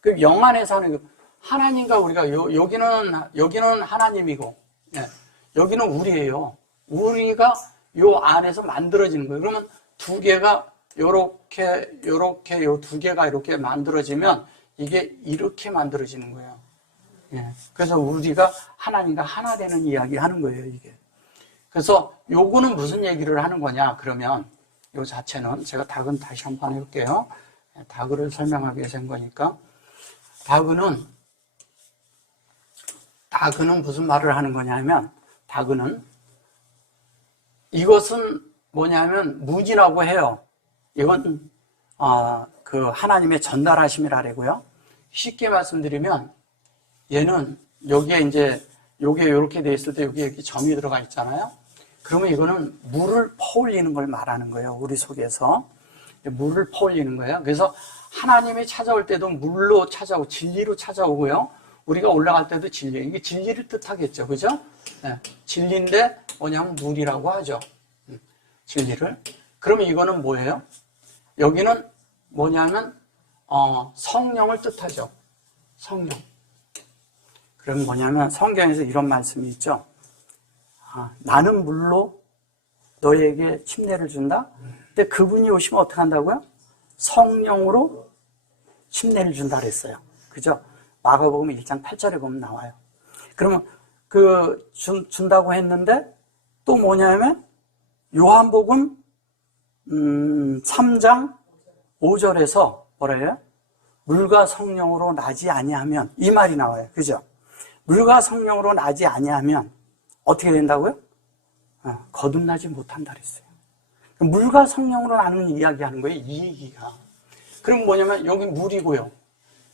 그 영안에서 하는 거. 하나님과 우리가, 여기는 하나님이고, 예, 여기는 우리예요. 우리가 요 안에서 만들어지는 거예요. 그러면 두 개가 요렇게 요 두 개가 이렇게 만들어지면 이게 이렇게 만들어지는 거예요. 예. 그래서 우리가 하나님과 하나 되는 이야기 하는 거예요, 이게. 그래서 요거는 무슨 얘기를 하는 거냐, 그러면 요 자체는 제가 다그는 다시 한번 해볼게요. 다그를 설명하기 위해서 한 거니까. 다그는 무슨 말을 하는 거냐면, 다그는 이것은 뭐냐면 무지라고 해요. 이건 그 하나님의 전달하심이라고요. 쉽게 말씀드리면 얘는 여기에 이제 요게 이렇게 돼 있을 때 여기에 이렇게 점이 들어가 있잖아요. 그러면 이거는 물을 퍼올리는 걸 말하는 거예요. 우리 속에서 물을 퍼올리는 거예요. 그래서 하나님이 찾아올 때도 물로 찾아오고 진리로 찾아오고요. 우리가 올라갈 때도 진리. 이게 진리를 뜻하겠죠, 그죠? 네. 진리인데 뭐냐면 물이라고 하죠. 진리를. 그러면 이거는 뭐예요? 여기는 뭐냐면 성령을 뜻하죠. 성령. 그럼 뭐냐면 성경에서 이런 말씀이 있죠. 나는 물로 너에게 침례를 준다. 근데 그분이 오시면 어떻게 한다고요? 성령으로 침례를 준다 그랬어요. 그죠? 마가복음 1장 8절에 보면 나와요. 그러면 준다고 했는데 또 뭐냐면 요한복음 3장 5절에서 뭐래요? 물과 성령으로 나지 아니하면, 이 말이 나와요. 그죠? 물과 성령으로 나지 아니하면 어떻게 된다고요? 거듭나지 못한다 그랬어요. 물과 성령으로 나는 이야기하는 거예요, 이 얘기가. 그럼 뭐냐면 여기 물이고요,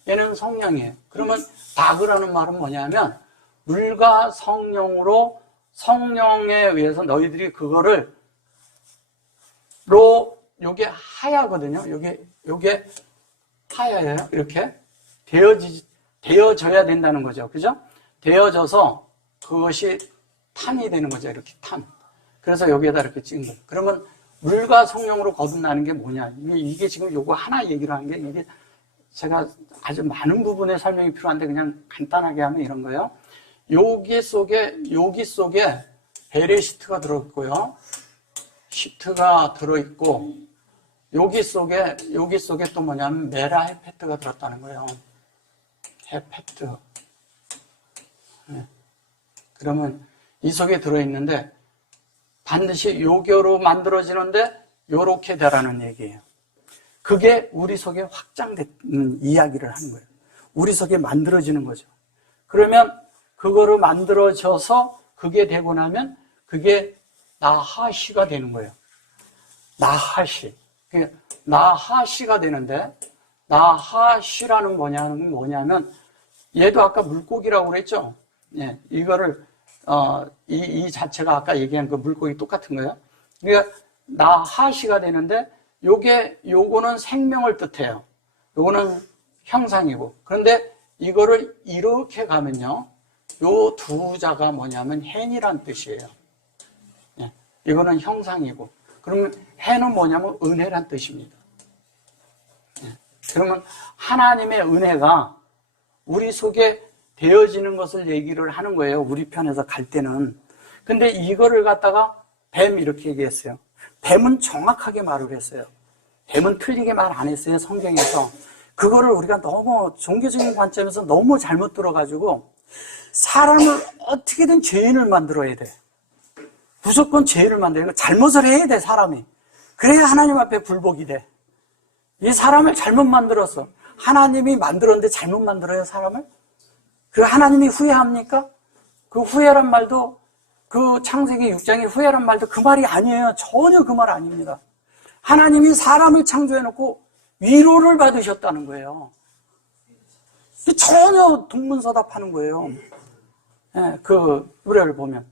얘는 성령이에요. 그러면 다그라는 말은 뭐냐면 물과 성령으로, 성령에 의해서 너희들이 그거를 요게 하야거든요. 요게 하야예요. 이렇게 되어져야 된다는 거죠. 그죠? 되어져서 그것이 탄이 되는 거죠. 이렇게 탄. 그래서 여기에다 이렇게 찍은 거예요. 그러면 물과 성령으로 거듭나는 게 뭐냐? 이게 지금 요거 하나 얘기를 하는 게, 이게 제가 아주 많은 부분에 설명이 필요한데 그냥 간단하게 하면 이런 거예요. 여기 속에 베레시트가 들어있고요, 시트가 들어있고, 여기 속에 또 뭐냐면 메라 헤페트가 들었다는 거예요. 헤페트. 네. 그러면 이 속에 들어있는데 반드시 요교로 만들어지는데 요렇게 되라는 얘기예요. 그게 우리 속에 확장되는 이야기를 하는 거예요. 우리 속에 만들어지는 거죠. 그러면 그거로 만들어져서 그게 되고 나면 그게 나하시가 되는 거예요. 나하시. 나하시가 되는데, 나하시라는 뭐냐면 얘도 아까 물고기라고 그랬죠? 예, 이거를 이 자체가 아까 얘기한 그 물고기 똑같은 거예요. 그러니까 나하시가 되는데 요거는 생명을 뜻해요. 요거는 형상이고. 그런데 이거를 이렇게 가면요, 요 두 자가 뭐냐면 헨이란 뜻이에요. 예, 이거는 형상이고. 그러면 헨은 뭐냐면 은혜란 뜻입니다. 예, 그러면 하나님의 은혜가 우리 속에 되어지는 것을 얘기를 하는 거예요. 우리 편에서 갈 때는. 근데 이거를 갖다가 뱀 이렇게 얘기했어요. 뱀은 정확하게 말을 했어요. 뱀은 틀리게 말 안 했어요, 성경에서. 그거를 우리가 너무 종교적인 관점에서 너무 잘못 들어가지고 사람을 어떻게든 죄인을 만들어야 돼. 무조건 죄인을 만들어야 돼. 잘못을 해야 돼, 사람이. 그래야 하나님 앞에 굴복이 돼. 이 사람을 잘못 만들었어. 하나님이 만들었는데 잘못 만들어요, 사람을? 그 하나님이 후회합니까? 그 후회란 말도, 그 창세기 6장의 후회란 말도 그 말이 아니에요. 전혀 그 말 아닙니다. 하나님이 사람을 창조해놓고 위로를 받으셨다는 거예요. 전혀 동문서답하는 거예요. 예, 그 노래를 보면.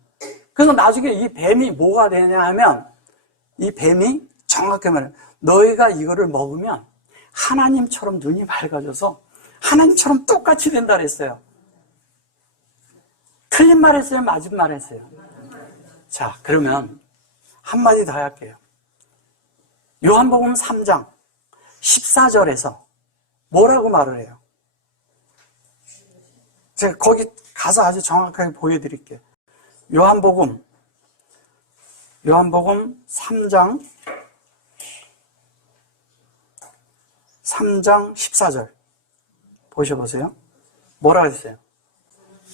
그래서 나중에 이 뱀이 뭐가 되냐 하면, 이 뱀이 정확하게 말해요. 너희가 이거를 먹으면 하나님처럼 눈이 밝아져서 하나님처럼 똑같이 된다 그랬어요. 틀린 말 했어요? 맞은 말 했어요? 자, 그러면 한마디 더 할게요. 요한복음 3장 14절에서 뭐라고 말을 해요? 제가 거기 가서 아주 정확하게 보여드릴게요. 요한복음 3장 14절 보셔보세요. 뭐라고 했어요?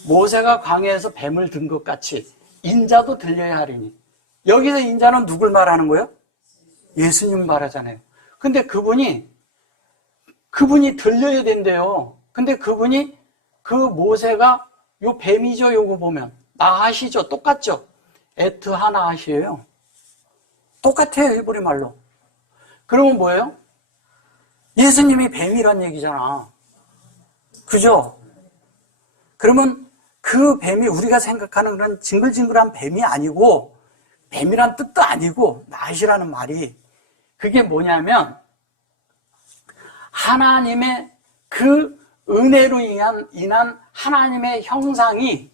모세가 광야에서 뱀을 든 것 같이 인자도 들려야 하리니. 여기서 인자는 누굴 말하는 거예요? 예수님 말하잖아요. 근데 그분이 들려야 된대요. 근데 그분이, 그 모세가 요 뱀이죠. 요거 보면 나하시죠. 똑같죠. 에트 하나하시예요. 똑같아요, 히브리 말로. 그러면 뭐예요? 예수님이 뱀이란 얘기잖아. 그죠? 그러면 그 뱀이 우리가 생각하는 그런 징글징글한 뱀이 아니고, 뱀이란 뜻도 아니고, 나하시라는 말이 그게 뭐냐면 하나님의 그 은혜로 인한 하나님의 형상이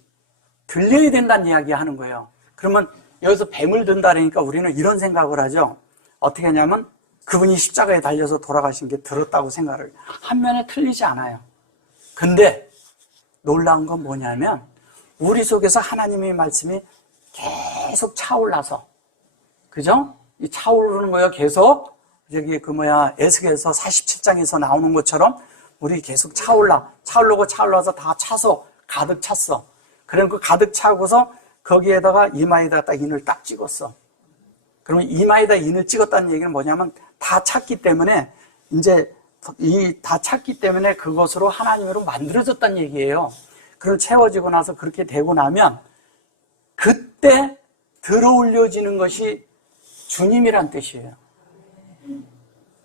들려야 된다는 이야기 하는 거예요. 그러면 여기서 뱀을 든다니까 우리는 이런 생각을 하죠. 어떻게 하냐면 그분이 십자가에 달려서 돌아가신 게 들었다고 생각을, 한면에 틀리지 않아요. 근데 놀라운 건 뭐냐면 우리 속에서 하나님의 말씀이 계속 차올라서, 그죠? 이 차오르는 거예요. 계속 저기 에스겔서 47장에서 나오는 것처럼 우리 계속 차올라서 다 차서 가득 찼어. 그럼 그 가득 차고서 거기에다가 이마에다가 딱 인을 딱 찍었어. 그러면 이마에다 인을 찍었다는 얘기는 뭐냐면 다 찼기 때문에 이제 다 찼기 때문에 그것으로 하나님으로 만들어졌다는 얘기예요. 그럼 채워지고 나서 그렇게 되고 나면 그때 들어올려지는 것이 주님이란 뜻이에요.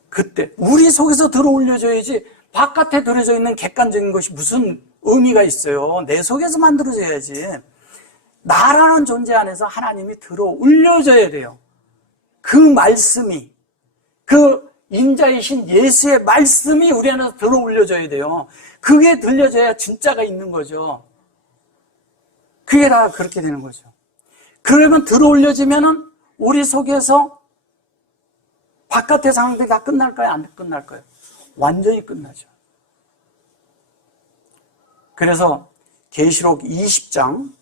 그때 우리 속에서 들어올려져야지 바깥에 들어져 있는 객관적인 것이 무슨 의미가 있어요. 내 속에서 만들어져야지. 나라는 존재 안에서 하나님이 들어올려져야 돼요. 그 말씀이, 그 인자이신 예수의 말씀이 우리 안에서 들어올려져야 돼요. 그게 들려져야 진짜가 있는 거죠. 그게 다 그렇게 되는 거죠. 그러면 들어올려지면은 우리 속에서 바깥의 상황들이 다 끝날까요? 안 끝날까요? 완전히 끝나죠. 그래서 계시록 20장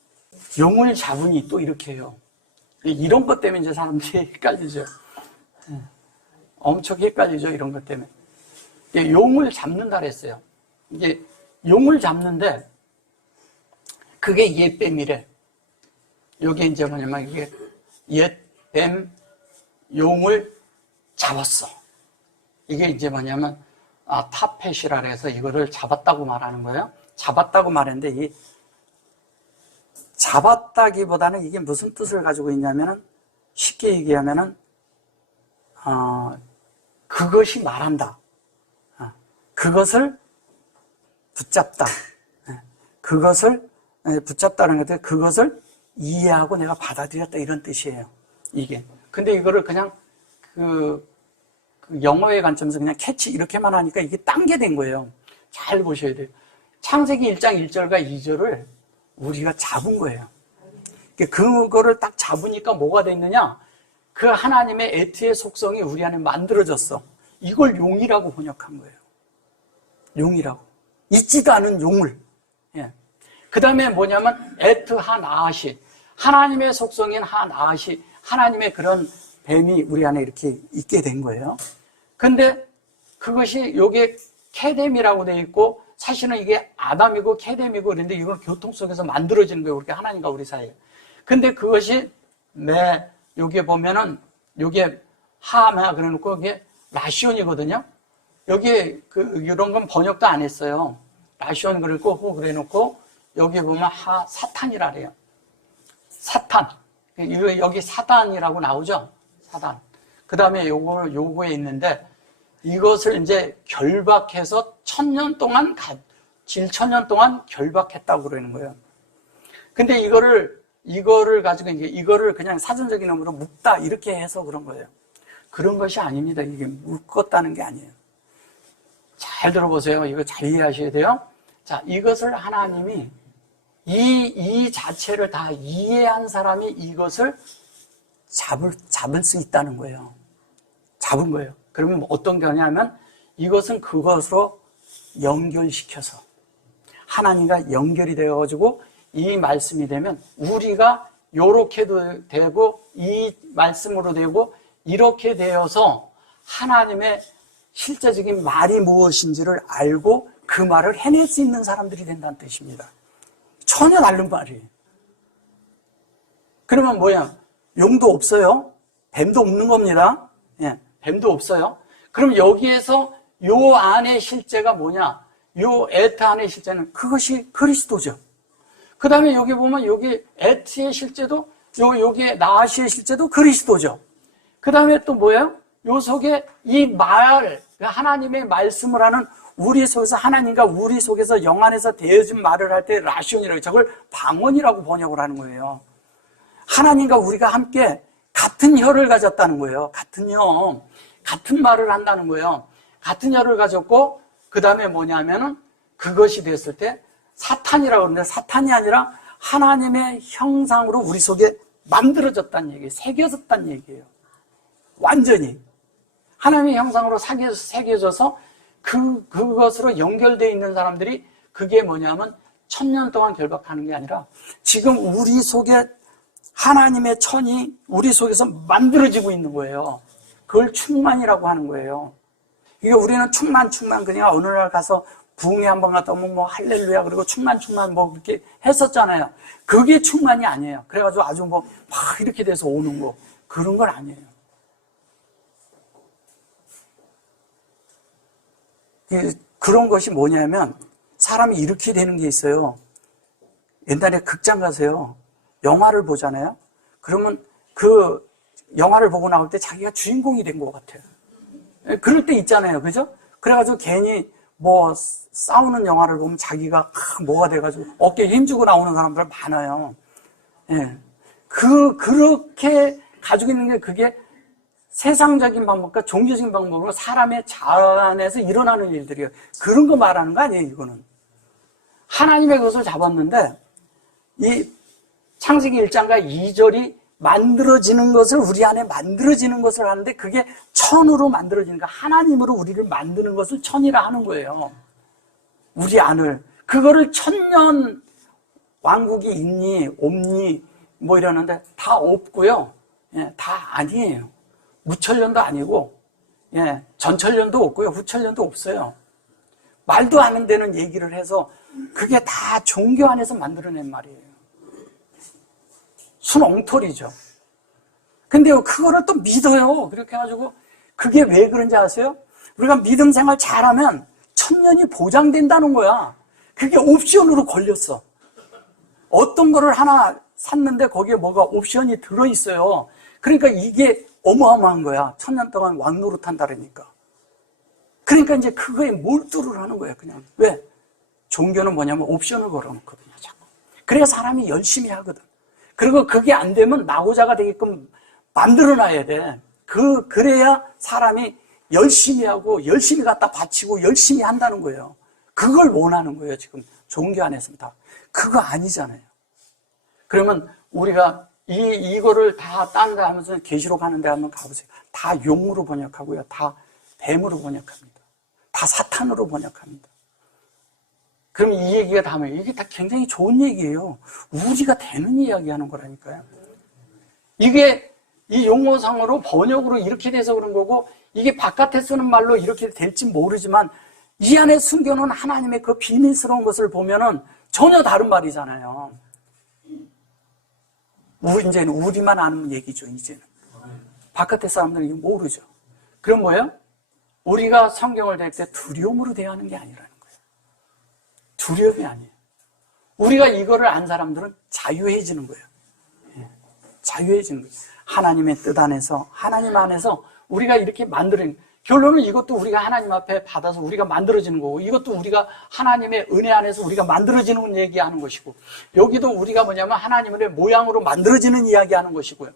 용을 잡으니 또 이렇게 해요. 이런 것 때문에 이제 사람들이 헷갈리죠. 엄청 헷갈리죠. 이런 것 때문에. 용을 잡는다 그랬어요. 이게 용을 잡는데 그게 옛뱀이래. 여기 이제 뭐냐면 이게 옛뱀 용을 잡았어. 이게 이제 뭐냐면 타펫이라 해서 이거를 잡았다고 말하는 거예요. 잡았다고 말했는데 이 잡았다기보다는 이게 무슨 뜻을 가지고 있냐면은 쉽게 얘기하면은 그것이 말한다. 그것을 붙잡다. 그것을 붙잡다는 것들, 그것을 이해하고 내가 받아들였다 이런 뜻이에요. 이게. 근데 이거를 그냥 그 영어의 관점에서 그냥 캐치 이렇게만 하니까 이게 딴 게 된 거예요. 잘 보셔야 돼요. 창세기 1장 1절과 2절을 우리가 잡은 거예요. 그거를 딱 잡으니까 뭐가 됐느냐? 그 하나님의 에트의 속성이 우리 안에 만들어졌어. 이걸 용이라고 번역한 거예요. 용이라고. 있지도 않은 용을. 예. 그 다음에 뭐냐면 에트 하나시. 하나님의 속성인 하나시. 하나님의 그런 뱀이 우리 안에 이렇게 있게 된 거예요. 근데 그것이 여기에 케뎀이라고 되어 있고 사실은 이게 아담이고 케뎀이고 그런데 이건 교통 속에서 만들어지는 거예요. 그렇게 하나님과 우리 사이에. 근데 그것이 여기에 보면은 여기에 하마 그래놓고 이게 라시온이거든요. 여기에 이런 건 번역도 안 했어요. 라시온 그래놓고 그래놓고 여기에 보면 사탄이라 그래요. 사탄. 여기 사단이라고 나오죠. 사단. 그 다음에 요거에 있는데 이것을 이제 결박해서 1000년 동안 7,000년 동안 결박했다고 그러는 거예요. 근데 이거를 가지고 이거를 그냥 사전적인 의미로 묶다 이렇게 해서 그런 거예요. 그런 것이 아닙니다. 이게 묶었다는 게 아니에요. 잘 들어보세요. 이거 잘 이해하셔야 돼요. 자, 이것을 하나님이 이 자체를 다 이해한 사람이 이것을 잡을 수 있다는 거예요. 잡은 거예요. 그러면 어떤 거냐면 이것은 그것으로 연결시켜서 하나님과 연결이 되어가지고 이 말씀이 되면 우리가 요렇게도 되고 이 말씀으로 되고 이렇게 되어서 하나님의 실제적인 말이 무엇인지를 알고 그 말을 해낼 수 있는 사람들이 된다는 뜻입니다. 전혀 다른 말이에요. 그러면 뭐야? 용도 없어요. 뱀도 없는 겁니다. 예, 뱀도 없어요. 그럼 여기에서 요 안의 실제가 뭐냐? 요 에트 안의 실제는 그것이 그리스도죠. 그 다음에 여기 보면 여기 에트의 실제도 여기에 나아시의 실제도 그리스도죠. 그 다음에 또 뭐예요? 요 속에 이 말, 하나님의 말씀을 하는 우리 속에서 하나님과 우리 속에서 영 안에서 되어진 말을 할 때 라시온이라고 저걸 방언이라고 번역을 하는 거예요. 하나님과 우리가 함께 같은 혀를 가졌다는 거예요. 같은 혀, 같은 말을 한다는 거예요. 같은 혀를 가졌고 그 다음에 뭐냐면은 그것이 됐을 때 사탄이라고 그러는데 사탄이 아니라 하나님의 형상으로 우리 속에 만들어졌다는 얘기예요. 새겨졌다는 얘기예요. 완전히 하나님의 형상으로 새겨져서 그것으로 연결되어 있는 사람들이 그게 뭐냐면 1000년 동안 결박하는 게 아니라 지금 우리 속에 하나님의 천이 우리 속에서 만들어지고 있는 거예요. 그걸 충만이라고 하는 거예요. 이게 우리는 충만 그냥 어느 날 가서 부흥회 한번 갔다 오면 뭐 할렐루야 그리고 충만 뭐 그렇게 했었잖아요. 그게 충만이 아니에요. 그래가지고 아주 뭐 막 이렇게 돼서 오는 거 그런 건 아니에요. 그런 것이 뭐냐면 사람이 이렇게 되는 게 있어요. 옛날에 극장 가세요. 영화를 보잖아요. 그러면 그 영화를 보고 나올 때 자기가 주인공이 된 것 같아요. 그럴 때 있잖아요. 그죠? 그래가지고 괜히 뭐 싸우는 영화를 보면 자기가 뭐가 돼가지고 어깨에 힘주고 나오는 사람들 많아요. 예. 그렇게 가지고 있는 게 그게 세상적인 방법과 종교적인 방법으로 사람의 자안에서 일어나는 일들이에요. 그런 거 말하는 거 아니에요, 이거는. 하나님의 것을 잡았는데, 이 창세기 1장과 2절이 만들어지는 것을, 우리 안에 만들어지는 것을 하는데, 그게 천으로 만들어지니까 하나님으로 우리를 만드는 것을 천이라 하는 거예요. 우리 안을. 그거를 천년 왕국이 있니, 없니, 뭐 이러는데 다 없고요. 예, 다 아니에요. 무천년도 아니고, 예, 전천년도 없고요. 후천년도 없어요. 말도 안 되는 얘기를 해서 그게 다 종교 안에서 만들어낸 말이에요. 순 엉터리죠. 근데 그거를 또 믿어요. 그렇게 해가지고 그게 왜 그런지 아세요? 우리가 믿음 생활 잘하면 천년이 보장된다는 거야. 그게 옵션으로 걸렸어. 어떤 거를 하나 샀는데 거기에 뭐가 옵션이 들어있어요. 그러니까 이게 어마어마한 거야. 천년 동안 왕노릇 한다니까. 그러니까 이제 그거에 몰두를 하는 거야, 그냥. 왜? 종교는 뭐냐면 옵션을 걸어놓거든요, 자꾸. 그래야 사람이 열심히 하거든. 그리고 그게 안 되면 나고자가 되게끔 만들어놔야 돼. 그래야 사람이 열심히 하고, 열심히 갖다 바치고, 열심히 한다는 거예요. 그걸 원하는 거예요, 지금. 종교 안에서는 다. 그거 아니잖아요. 그러면 우리가 이거를 다 딴 데 하면서 계시록 하는 데 한번 가보세요. 다 용으로 번역하고요. 다 뱀으로 번역합니다. 다 사탄으로 번역합니다. 그럼 이 얘기가 다음에 이게 다 굉장히 좋은 얘기예요. 우리가 되는 이야기 하는 거라니까요. 이게 이 용어상으로 번역으로 이렇게 돼서 그런 거고 이게 바깥에 쓰는 말로 이렇게 될지 모르지만 이 안에 숨겨놓은 하나님의 그 비밀스러운 것을 보면은 전혀 다른 말이잖아요. 이제는 우리만 아는 얘기죠, 이제는. 바깥의 사람들은 이거 모르죠. 그럼 뭐예요? 우리가 성경을 댈 때 두려움으로 대하는 게 아니라는 거예요. 두려움이 아니에요. 우리가 이거를 안 사람들은 자유해지는 거예요. 자유해지는 거예요. 하나님의 뜻 안에서, 하나님 안에서 우리가 이렇게 만드는, 결론은 이것도 우리가 하나님 앞에 받아서 우리가 만들어지는 거고, 이것도 우리가 하나님의 은혜 안에서 우리가 만들어지는 얘기하는 것이고, 여기도 우리가 뭐냐면 하나님의 모양으로 만들어지는 이야기하는 것이고요.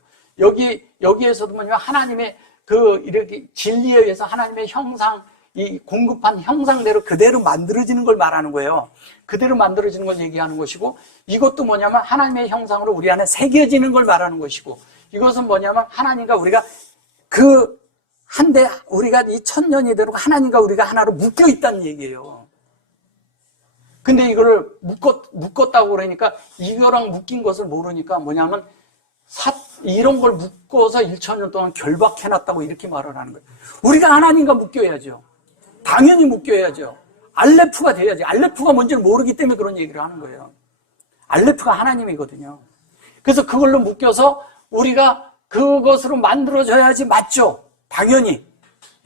여기에서도 뭐냐면 하나님의 이렇게 진리에 의해서 하나님의 형상, 이 공급한 형상대로 그대로 만들어지는 걸 말하는 거예요. 그대로 만들어지는 걸 얘기하는 것이고, 이것도 뭐냐면 하나님의 형상으로 우리 안에 새겨지는 걸 말하는 것이고, 이것은 뭐냐면 하나님과 우리가 한데 우리가 이 천년이 되고 하나님과 우리가 하나로 묶여 있다는 얘기예요. 근데 이거를 묶었다고 그러니까 이거랑 묶인 것을 모르니까 뭐냐면 이런 걸 묶어서 1천년 동안 결박해놨다고 이렇게 말을 하는 거예요. 우리가 하나님과 묶여야죠. 당연히 묶여야죠. 알레프가 돼야지. 알레프가 뭔지를 모르기 때문에 그런 얘기를 하는 거예요. 알레프가 하나님이거든요. 그래서 그걸로 묶여서 우리가 그것으로 만들어져야지 맞죠. 당연히.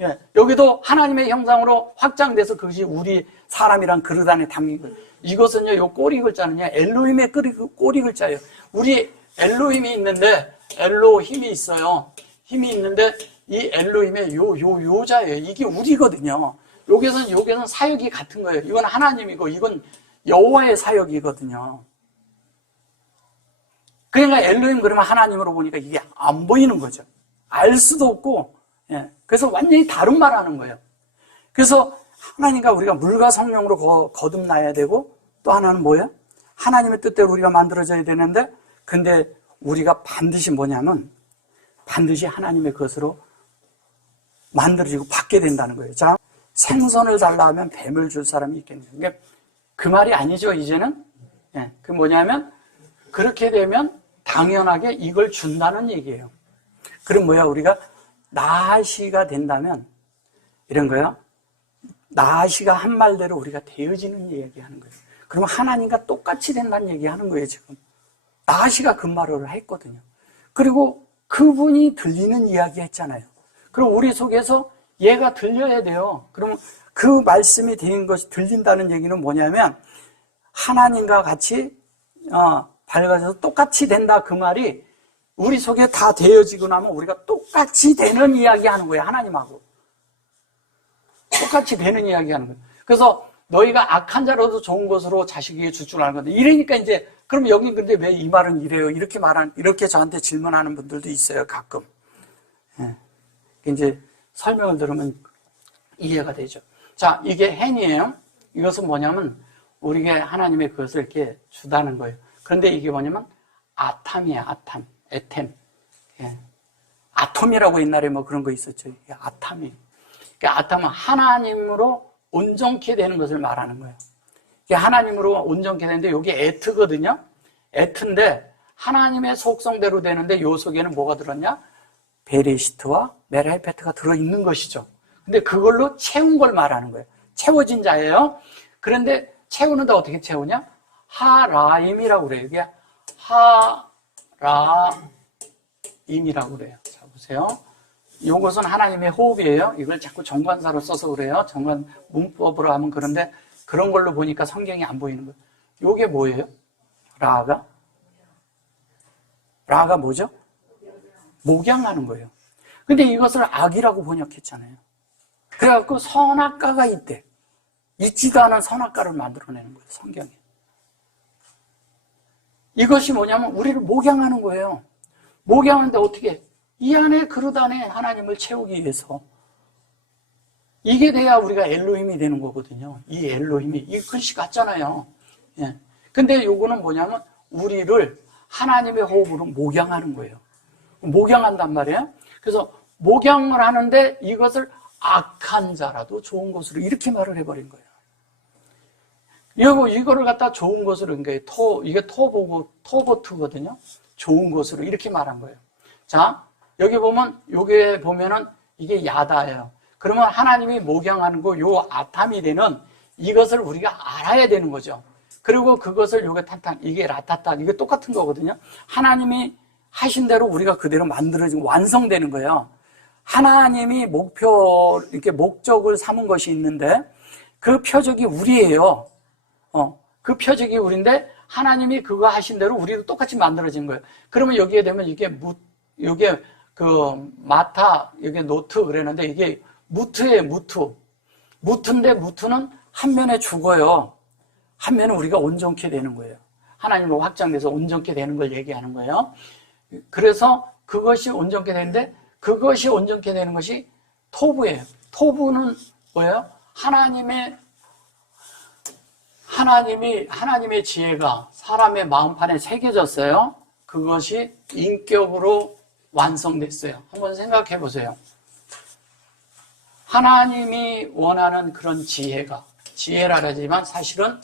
예, 여기도 하나님의 형상으로 확장돼서 그것이 우리 사람이란 그릇 안에 담긴 거예요. 이것은요, 요 꼬리 글자는요, 엘로힘의 꼬리 글자예요. 우리 엘로힘이 있는데, 엘로힘이 있어요. 힘이 있는데, 이 엘로힘의 요자예요. 이게 우리거든요. 여기서는 사역이 같은 거예요. 이건 하나님이고, 이건 여호와의 사역이거든요. 그러니까 엘로힘 그러면 하나님으로 보니까 이게 안 보이는 거죠. 알 수도 없고, 예. 그래서 완전히 다른 말 하는 거예요. 그래서 하나님과 우리가 물과 성령으로 거듭나야 되고, 또 하나는 뭐예요? 하나님의 뜻대로 우리가 만들어져야 되는데, 근데 우리가 반드시 뭐냐면, 반드시 하나님의 것으로 만들어지고 받게 된다는 거예요. 자, 생선을 달라 하면 뱀을 줄 사람이 있겠네요. 그러니까 그 말이 아니죠, 이제는. 예. 그 뭐냐면, 그렇게 되면 당연하게 이걸 준다는 얘기예요. 그럼 뭐야, 우리가 나시가 된다면 이런 거야. 나시가 한 말대로 우리가 되어지는 얘기하는 거예요. 그러면 하나님과 똑같이 된다는 얘기하는 거예요, 지금. 나시가 그 말을 했거든요. 그리고 그분이 들리는 이야기 했잖아요. 그럼 우리 속에서 얘가 들려야 돼요. 그럼 그 말씀이 되는 것이 들린다는 얘기는 뭐냐면 하나님과 같이 밝아져서 똑같이 된다, 그 말이 우리 속에 다 되어지고 나면 우리가 똑같이 되는 이야기 하는 거예요. 하나님하고 똑같이 되는 이야기 하는 거예요. 그래서 너희가 악한 자로도 좋은 것으로 자식에게 줄 줄 아는 건데, 이러니까 이제 그럼 여기 근데 왜 이 말은 이래요? 이렇게 저한테 질문하는 분들도 있어요, 가끔. 예. 이제 설명을 들으면 이해가 되죠. 자, 이게 hen이에요. 이것은 뭐냐면 우리에게 하나님의 그것을 이렇게 주다는 거예요. 그런데 이게 뭐냐면 아탐이에요. 아탐, 에템. 예. 아톰이라고 옛날에 뭐 그런 거 있었죠. 이게 아탐이에요. 그러니까 아탐은 하나님으로 온전케 되는 것을 말하는 거예요. 이게 하나님으로 온전케 되는데 이게 에트거든요. 에트인데 하나님의 속성대로 되는데 요 속에는 뭐가 들었냐? 베레시트와 메라헤페트가 들어있는 것이죠. 근데 그걸로 채운 걸 말하는 거예요. 채워진 자예요. 그런데 채우는데 어떻게 채우냐? 하라임이라고 그래요. 이게 하라임이라고 그래요. 자, 보세요. 이것은 하나님의 호흡이에요. 이걸 자꾸 정관사로 써서 그래요. 정관 문법으로 하면 그런데 그런 걸로 보니까 성경이 안 보이는 거예요. 이게 뭐예요? 라가 뭐죠? 목양하는 거예요. 근데 이것을 악이라고 번역했잖아요. 그래갖고 선악과가 있대. 있지도 않은 선악과를 만들어내는 거예요, 성경에. 이것이 뭐냐면 우리를 목양하는 거예요. 목양하는데 어떻게? 이 안에 그릇 안에 하나님을 채우기 위해서. 이게 돼야 우리가 엘로힘이 되는 거거든요. 이 엘로힘이, 이 글씨 같잖아요. 예. 근데 요거는 뭐냐면 우리를 하나님의 호흡으로 목양하는 거예요. 목양한단 말이에요. 그래서 목양을 하는데 이것을 악한 자라도 좋은 것으로 이렇게 말을 해버린 거예요. 이거를 갖다 좋은 것으로, 그러니까 이게 토보트거든요. 좋은 것으로 이렇게 말한 거예요. 자, 여기 보면, 요게 보면은 이게 야다예요. 그러면 하나님이 목양하는 거, 요 아탐이 되는 이것을 우리가 알아야 되는 거죠. 그리고 그것을 요게 탄탄, 이게 라타탄, 이게 똑같은 거거든요. 하나님이 하신 대로 우리가 그대로 만들어지고 완성되는 거예요. 하나님이 이렇게 목적을 삼은 것이 있는데 그 표적이 우리예요. 그 표적이 우리인데 하나님이 그거 하신 대로 우리도 똑같이 만들어진 거예요. 그러면 여기에 되면 이게 마타, 여기 노트 그랬는데 이게 무트예요, 무트. 무트인데 무트는 한 면에 죽어요. 한 면은 우리가 온전케 되는 거예요. 하나님으로 확장돼서 온전케 되는 걸 얘기하는 거예요. 그래서 그것이 온전케 되는데 그것이 온전케 되는 것이 토부예요. 토부는 뭐예요? 하나님의 지혜가 사람의 마음판에 새겨졌어요. 그것이 인격으로 완성됐어요. 한번 생각해 보세요. 하나님이 원하는 그런 지혜라 하지만 사실은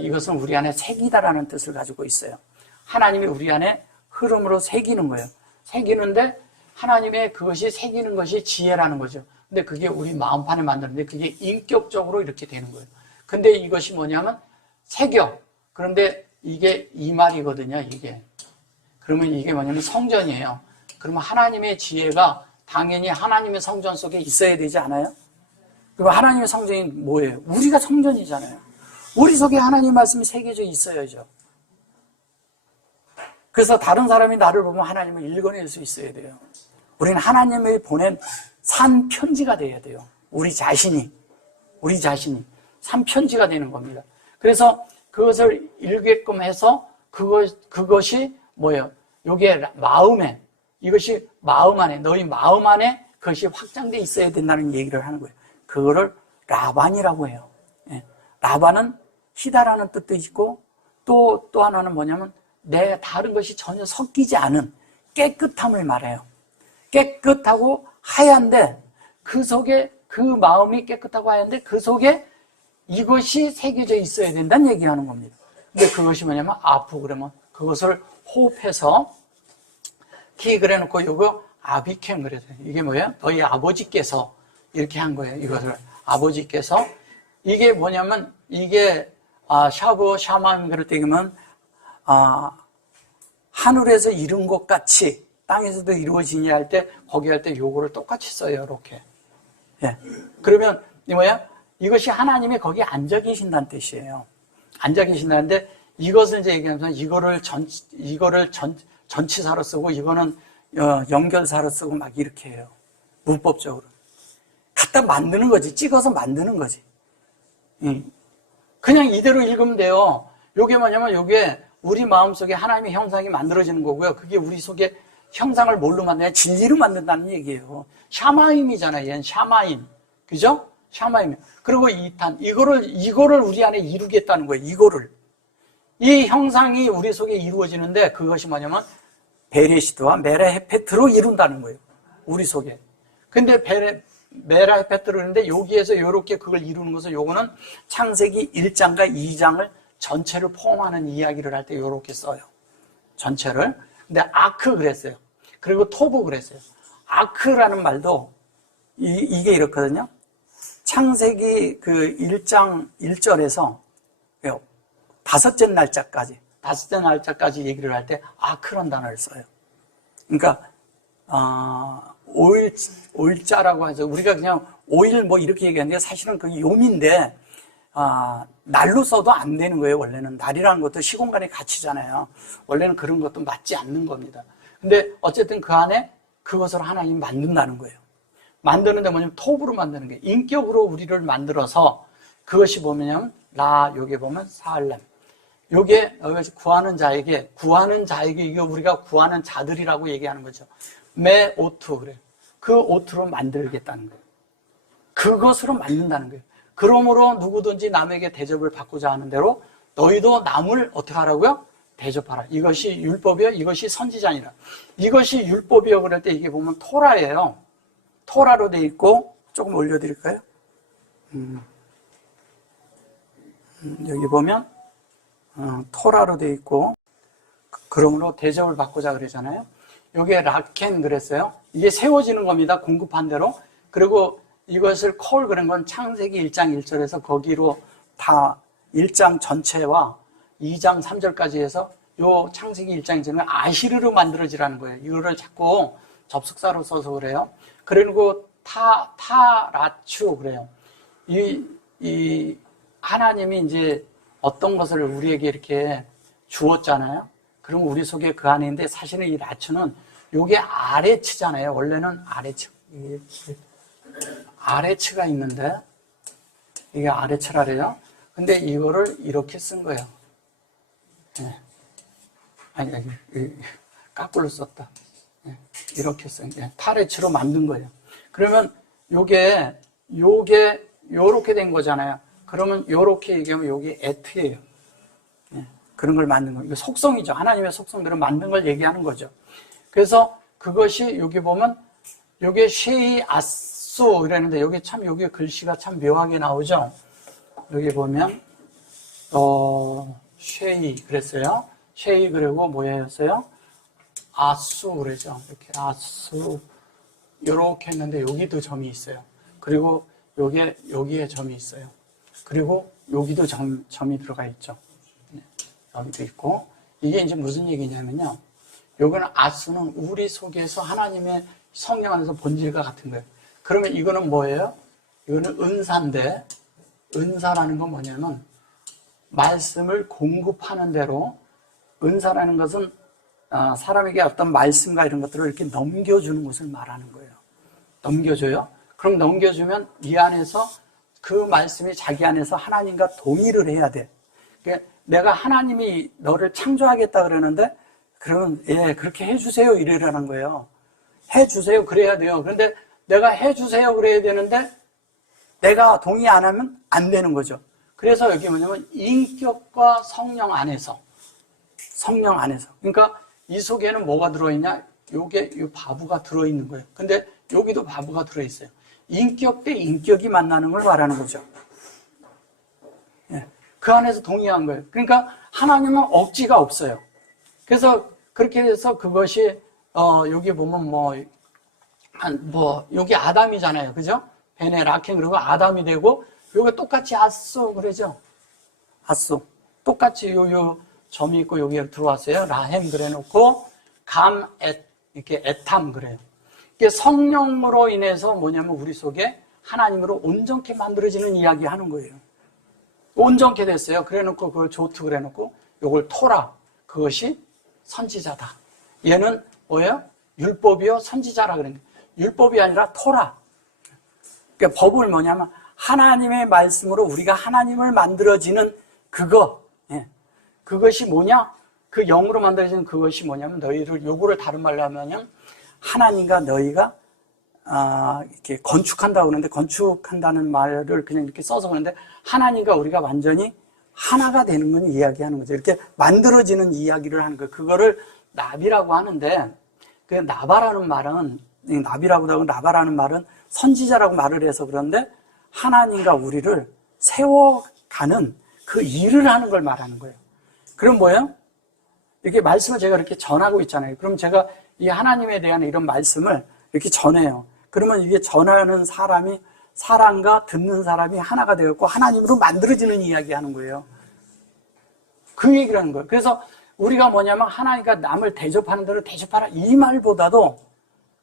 이것은 우리 안에 새기다라는 뜻을 가지고 있어요. 하나님이 우리 안에 흐름으로 새기는 거예요. 새기는데 하나님의 그것이 새기는 것이 지혜라는 거죠. 근데 그게 우리 마음판에 만드는데 그게 인격적으로 이렇게 되는 거예요. 근데 이것이 뭐냐면 새겨. 그런데 이게 이 말이거든요, 이게. 그러면 이게 뭐냐면 성전이에요. 그러면 하나님의 지혜가 당연히 하나님의 성전 속에 있어야 되지 않아요? 그리고 하나님의 성전이 뭐예요? 우리가 성전이잖아요. 우리 속에 하나님 말씀이 새겨져 있어야죠. 그래서 다른 사람이 나를 보면 하나님을 읽어낼 수 있어야 돼요. 우리는 하나님이 보낸 산 편지가 돼야 돼요. 우리 자신이 산 편지가 되는 겁니다. 그래서 그것을 읽게끔 해서 그것이 뭐예요? 요게 마음에, 이것이 마음 안에, 너희 마음 안에 그것이 확장되어 있어야 된다는 얘기를 하는 거예요. 그거를 라반이라고 해요. 예. 라반은 희다라는 뜻도 있고 또 하나는 뭐냐면 내 다른 것이 전혀 섞이지 않은 깨끗함을 말해요. 깨끗하고 하얀데 그 속에 그 마음이 깨끗하고 하얀데 그 속에 이것이 새겨져 있어야 된다는 얘기하는 겁니다. 근데 그것이 뭐냐면 아프 그러면 그것을 호흡해서 키 그래놓고 이거 아비캠 그래서 이게 뭐예요? 너희 아버지께서 이렇게 한 거예요. 이것을 아버지께서 이게 뭐냐면 이게 샤마임 그럴 때면 하늘에서 이룬 것 같이 땅에서도 이루어지니 할 때, 거기 할 때 요거를 똑같이 써요, 이렇게. 예. 그러면, 이 뭐야? 이것이 하나님이 거기에 앉아 계신다는 뜻이에요. 앉아 계신다는데, 이것을 이제 얘기하면서, 이거를 전치사로 쓰고, 이거는 연결사로 쓰고 막 이렇게 해요. 문법적으로. 갖다 만드는 거지. 찍어서 만드는 거지. 그냥 이대로 읽으면 돼요. 요게 뭐냐면, 요게 우리 마음속에 하나님의 형상이 만들어지는 거고요. 그게 우리 속에 형상을 뭘로 만드냐? 진리로 만든다는 얘기예요. 샤마임이잖아요. 얘는 샤마임. 그죠? 샤마임. 그리고 이탄. 이거를 우리 안에 이루겠다는 거예요. 이거를. 이 형상이 우리 속에 이루어지는데 그것이 뭐냐면 베레시트와 메라헤페트로 이룬다는 거예요. 우리 속에. 근데 메라헤페트로 이루는데 여기에서 이렇게 그걸 이루는 것은 요거는 창세기 1장과 2장을 전체를 포함하는 이야기를 할 때 이렇게 써요. 전체를. 근데 아크 그랬어요. 그리고 토브 그랬어요. 아크라는 말도 이게 이렇거든요. 창세기 그 1장 1절에서 다섯째 날짜까지 얘기를 할 때 아크란 단어를 써요. 그러니까 5일자라고 해서 우리가 그냥 5일 뭐 이렇게 얘기하는데 사실은 그게 요미인데 날로 써도 안 되는 거예요. 원래는 날이라는 것도 시공간의 가치잖아요. 원래는 그런 것도 맞지 않는 겁니다. 근데 어쨌든 그 안에 그것을 하나님이 만든다는 거예요. 만드는데 뭐냐면 톱으로 만드는 거예요. 인격으로 우리를 만들어서 그것이 보면 여기 보면 사알렘. 요게 구하는 자에게 이게 우리가 구하는 자들이라고 얘기하는 거죠. 매 오투 그래요. 그 오투로 만들겠다는 거예요. 그것으로 만든다는 거예요. 그러므로 누구든지 남에게 대접을 받고자 하는 대로 너희도 남을 어떻게 하라고요? 대접하라. 이것이 율법이요. 이것이 선지자니라. 이것이 율법이요. 그럴 때 이게 보면 토라예요. 토라로 돼 있고 조금 올려드릴까요? 여기 보면 토라로 돼 있고 그러므로 대접을 받고자 그러잖아요. 여기에 라켄 그랬어요. 이게 세워지는 겁니다. 공급한 대로. 그리고 이것을 콜 그런 건 창세기 1장 1절에서 거기로 다 1장 전체와 2장 3절까지 해서 요 창세기 1장 1절은 아시르로 만들어지라는 거예요. 이거를 자꾸 접속사로 써서 그래요. 그리고 타라추 그래요. 이 하나님이 이제 어떤 것을 우리에게 이렇게 주었잖아요. 그럼 우리 속에 그 안에 있는데 사실은 이 라추는 요게 아레츠잖아요. 원래는 아레츠가 있는데 이게 아레츠라래요. 근데 이거를 이렇게 쓴 거예요. 네. 아니 까꿀로 썼다. 네. 이렇게 쓴 게 타레츠로 만든 거예요. 그러면 요게 요렇게 된 거잖아요. 그러면 요렇게 얘기하면 요게 에트예요. 네. 그런 걸 만든 거예요. 이거 속성이죠. 하나님의 속성들은 만든 걸 얘기하는 거죠. 그래서 그것이 여기 보면 요게 쉐이 아수 이랬는데 여기 참 여기 글씨가 참 묘하게 나오죠. 여기 보면 쉐이 그랬어요. 쉐이 그리고 뭐였어요? 아수 그러죠. 이렇게 아수 요렇게 했는데 여기도 점이 있어요. 그리고 여기에 점이 있어요. 그리고 여기도 점이 들어가 있죠. 네, 여기도 있고 이게 이제 무슨 얘기냐면요. 요거는 아수는 우리 속에서 하나님의 성령 안에서 본질과 같은 거예요. 그러면 이거는 뭐예요? 이거는 은사인데 은사라는 건 뭐냐면 말씀을 공급하는 대로 은사라는 것은 사람에게 어떤 말씀과 이런 것들을 이렇게 넘겨주는 것을 말하는 거예요. 넘겨줘요. 그럼 넘겨주면 이 안에서 그 말씀이 자기 안에서 하나님과 동의를 해야 돼. 그러니까 내가 하나님이 너를 창조하겠다 그러는데 그러면 예 그렇게 해주세요 이래라는 거예요. 해주세요 그래야 돼요. 그런데 내가 해주세요 그래야 되는데 내가 동의 안 하면 안 되는 거죠. 그래서 여기 뭐냐면 인격과 성령 안에서 그러니까 이 속에는 뭐가 들어있냐? 요게 이 바보가 들어있는 거예요. 근데 여기도 바보가 들어있어요. 인격 대 인격이 만나는 걸 말하는 거죠. 예, 그 안에서 동의한 거예요. 그러니까 하나님은 억지가 없어요. 그래서 그렇게 해서 그것이 여기 보면 여기 아담이잖아요. 그죠? 베네 라켄 그리고 아담이 되고 요게 똑같이 아쏘 그러죠. 아쏘. 똑같이 요 점이 있고 여기에 들어왔어요. 라햄 그래 놓고 감 이렇게 애탐 그래요. 이게 성령으로 인해서 뭐냐면 우리 속에 하나님으로 온전케 만들어지는 이야기 하는 거예요. 온전케 됐어요. 그래 놓고 그걸 조트 그래 놓고 요걸 토라. 그것이 선지자다. 얘는 뭐예요? 율법이요? 선지자라 그랬는데 율법이 아니라 토라. 그러니까 법을 뭐냐면 하나님의 말씀으로 우리가 하나님을 만들어지는 그거. 예. 그것이 뭐냐? 그 영으로 만들어지는 그것이 뭐냐면 너희를 요거를 다른 말로 하면 하나님과 너희가 이렇게 건축한다고 그러는데 건축한다는 말을 그냥 이렇게 써서 그러는데 하나님과 우리가 완전히 하나가 되는 건 이야기하는 거죠. 이렇게 만들어지는 이야기를 하는 거예요. 그거를 나비라고 하는데 그 나바라는 말은 나비라고 하고 나바라는 말은 선지자라고 말을 해서 그런데 하나님과 우리를 세워가는 그 일을 하는 걸 말하는 거예요. 그럼 뭐예요? 이렇게 말씀을 제가 이렇게 전하고 있잖아요. 그럼 제가 이 하나님에 대한 이런 말씀을 이렇게 전해요. 그러면 이게 전하는 사람이 사람과 듣는 사람이 하나가 되었고 하나님으로 만들어지는 이야기 하는 거예요. 그 얘기를 하는 거예요. 그래서 우리가 뭐냐면 하나님과 남을 대접하는 대로 대접하라 이 말보다도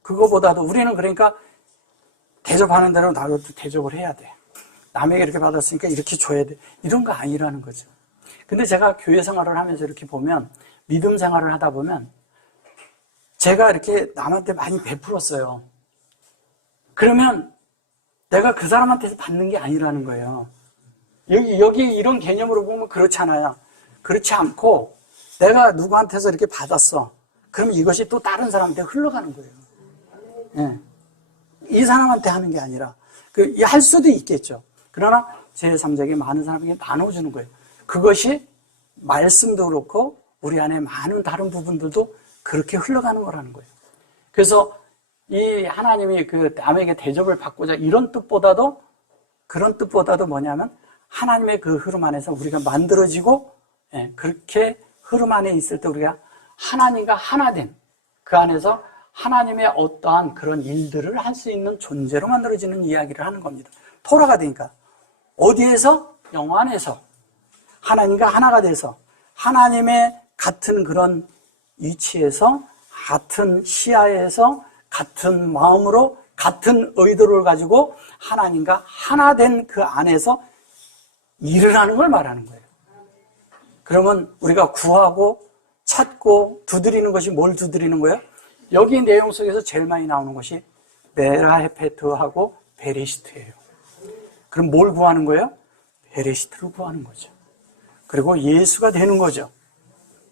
그거보다도 우리는 그러니까 대접하는 대로 나도 대접을 해야 돼. 남에게 이렇게 받았으니까 이렇게 줘야 돼. 이런 거 아니라는 거죠. 근데 제가 교회 생활을 하면서 이렇게 보면 믿음 생활을 하다 보면 제가 이렇게 남한테 많이 베풀었어요. 그러면 내가 그 사람한테서 받는 게 아니라는 거예요. 여기 이런 개념으로 보면 그렇잖아요. 그렇지 않고 내가 누구한테서 이렇게 받았어. 그럼 이것이 또 다른 사람한테 흘러가는 거예요. 예. 이 사람한테 하는 게 아니라 할 수도 있겠죠. 그러나 제3자에게 많은 사람에게 나눠주는 거예요. 그것이 말씀도 그렇고 우리 안에 많은 다른 부분들도 그렇게 흘러가는 거라는 거예요. 그래서 이 하나님이 그 남에게 대접을 받고자 이런 뜻보다도 그런 뜻보다도 뭐냐면 하나님의 그 흐름 안에서 우리가 만들어지고 그렇게 흐름 안에 있을 때 우리가 하나님과 하나 된 그 안에서 하나님의 어떠한 그런 일들을 할 수 있는 존재로 만들어지는 이야기를 하는 겁니다. 토라가 되니까 어디에서? 영 안에서 하나님과 하나가 돼서 하나님의 같은 그런 위치에서 같은 시야에서 같은 마음으로 같은 의도를 가지고 하나님과 하나 된 그 안에서 일을 하는 걸 말하는 거예요. 그러면 우리가 구하고 찾고 두드리는 것이 뭘 두드리는 거예요? 여기 내용 속에서 제일 많이 나오는 것이 메라헤페트하고 베레시트예요. 그럼 뭘 구하는 거예요? 베레시트를 구하는 거죠. 그리고 예수가 되는 거죠.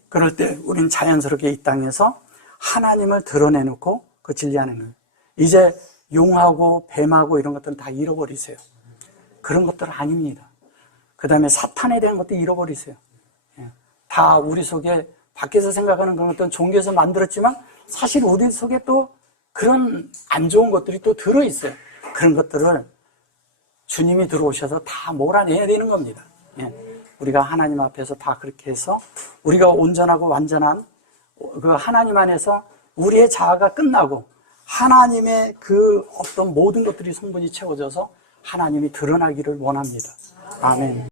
그럴 때 우리는 자연스럽게 이 땅에서 하나님을 드러내놓고 그 진리하는 거예요. 이제 용하고 뱀하고 이런 것들은 다 잃어버리세요. 그런 것들은 아닙니다. 그 다음에 사탄에 대한 것도 잃어버리세요. 다 우리 속에 밖에서 생각하는 그런 것들은 종교에서 만들었지만 사실 우리 속에 또 그런 안 좋은 것들이 또 들어있어요. 그런 것들을 주님이 들어오셔서 다 몰아내야 되는 겁니다. 우리가 하나님 앞에서 다 그렇게 해서 우리가 온전하고 완전한 그 하나님 안에서 우리의 자아가 끝나고 하나님의 그 어떤 모든 것들이 성분이 채워져서 하나님이 드러나기를 원합니다. 아멘.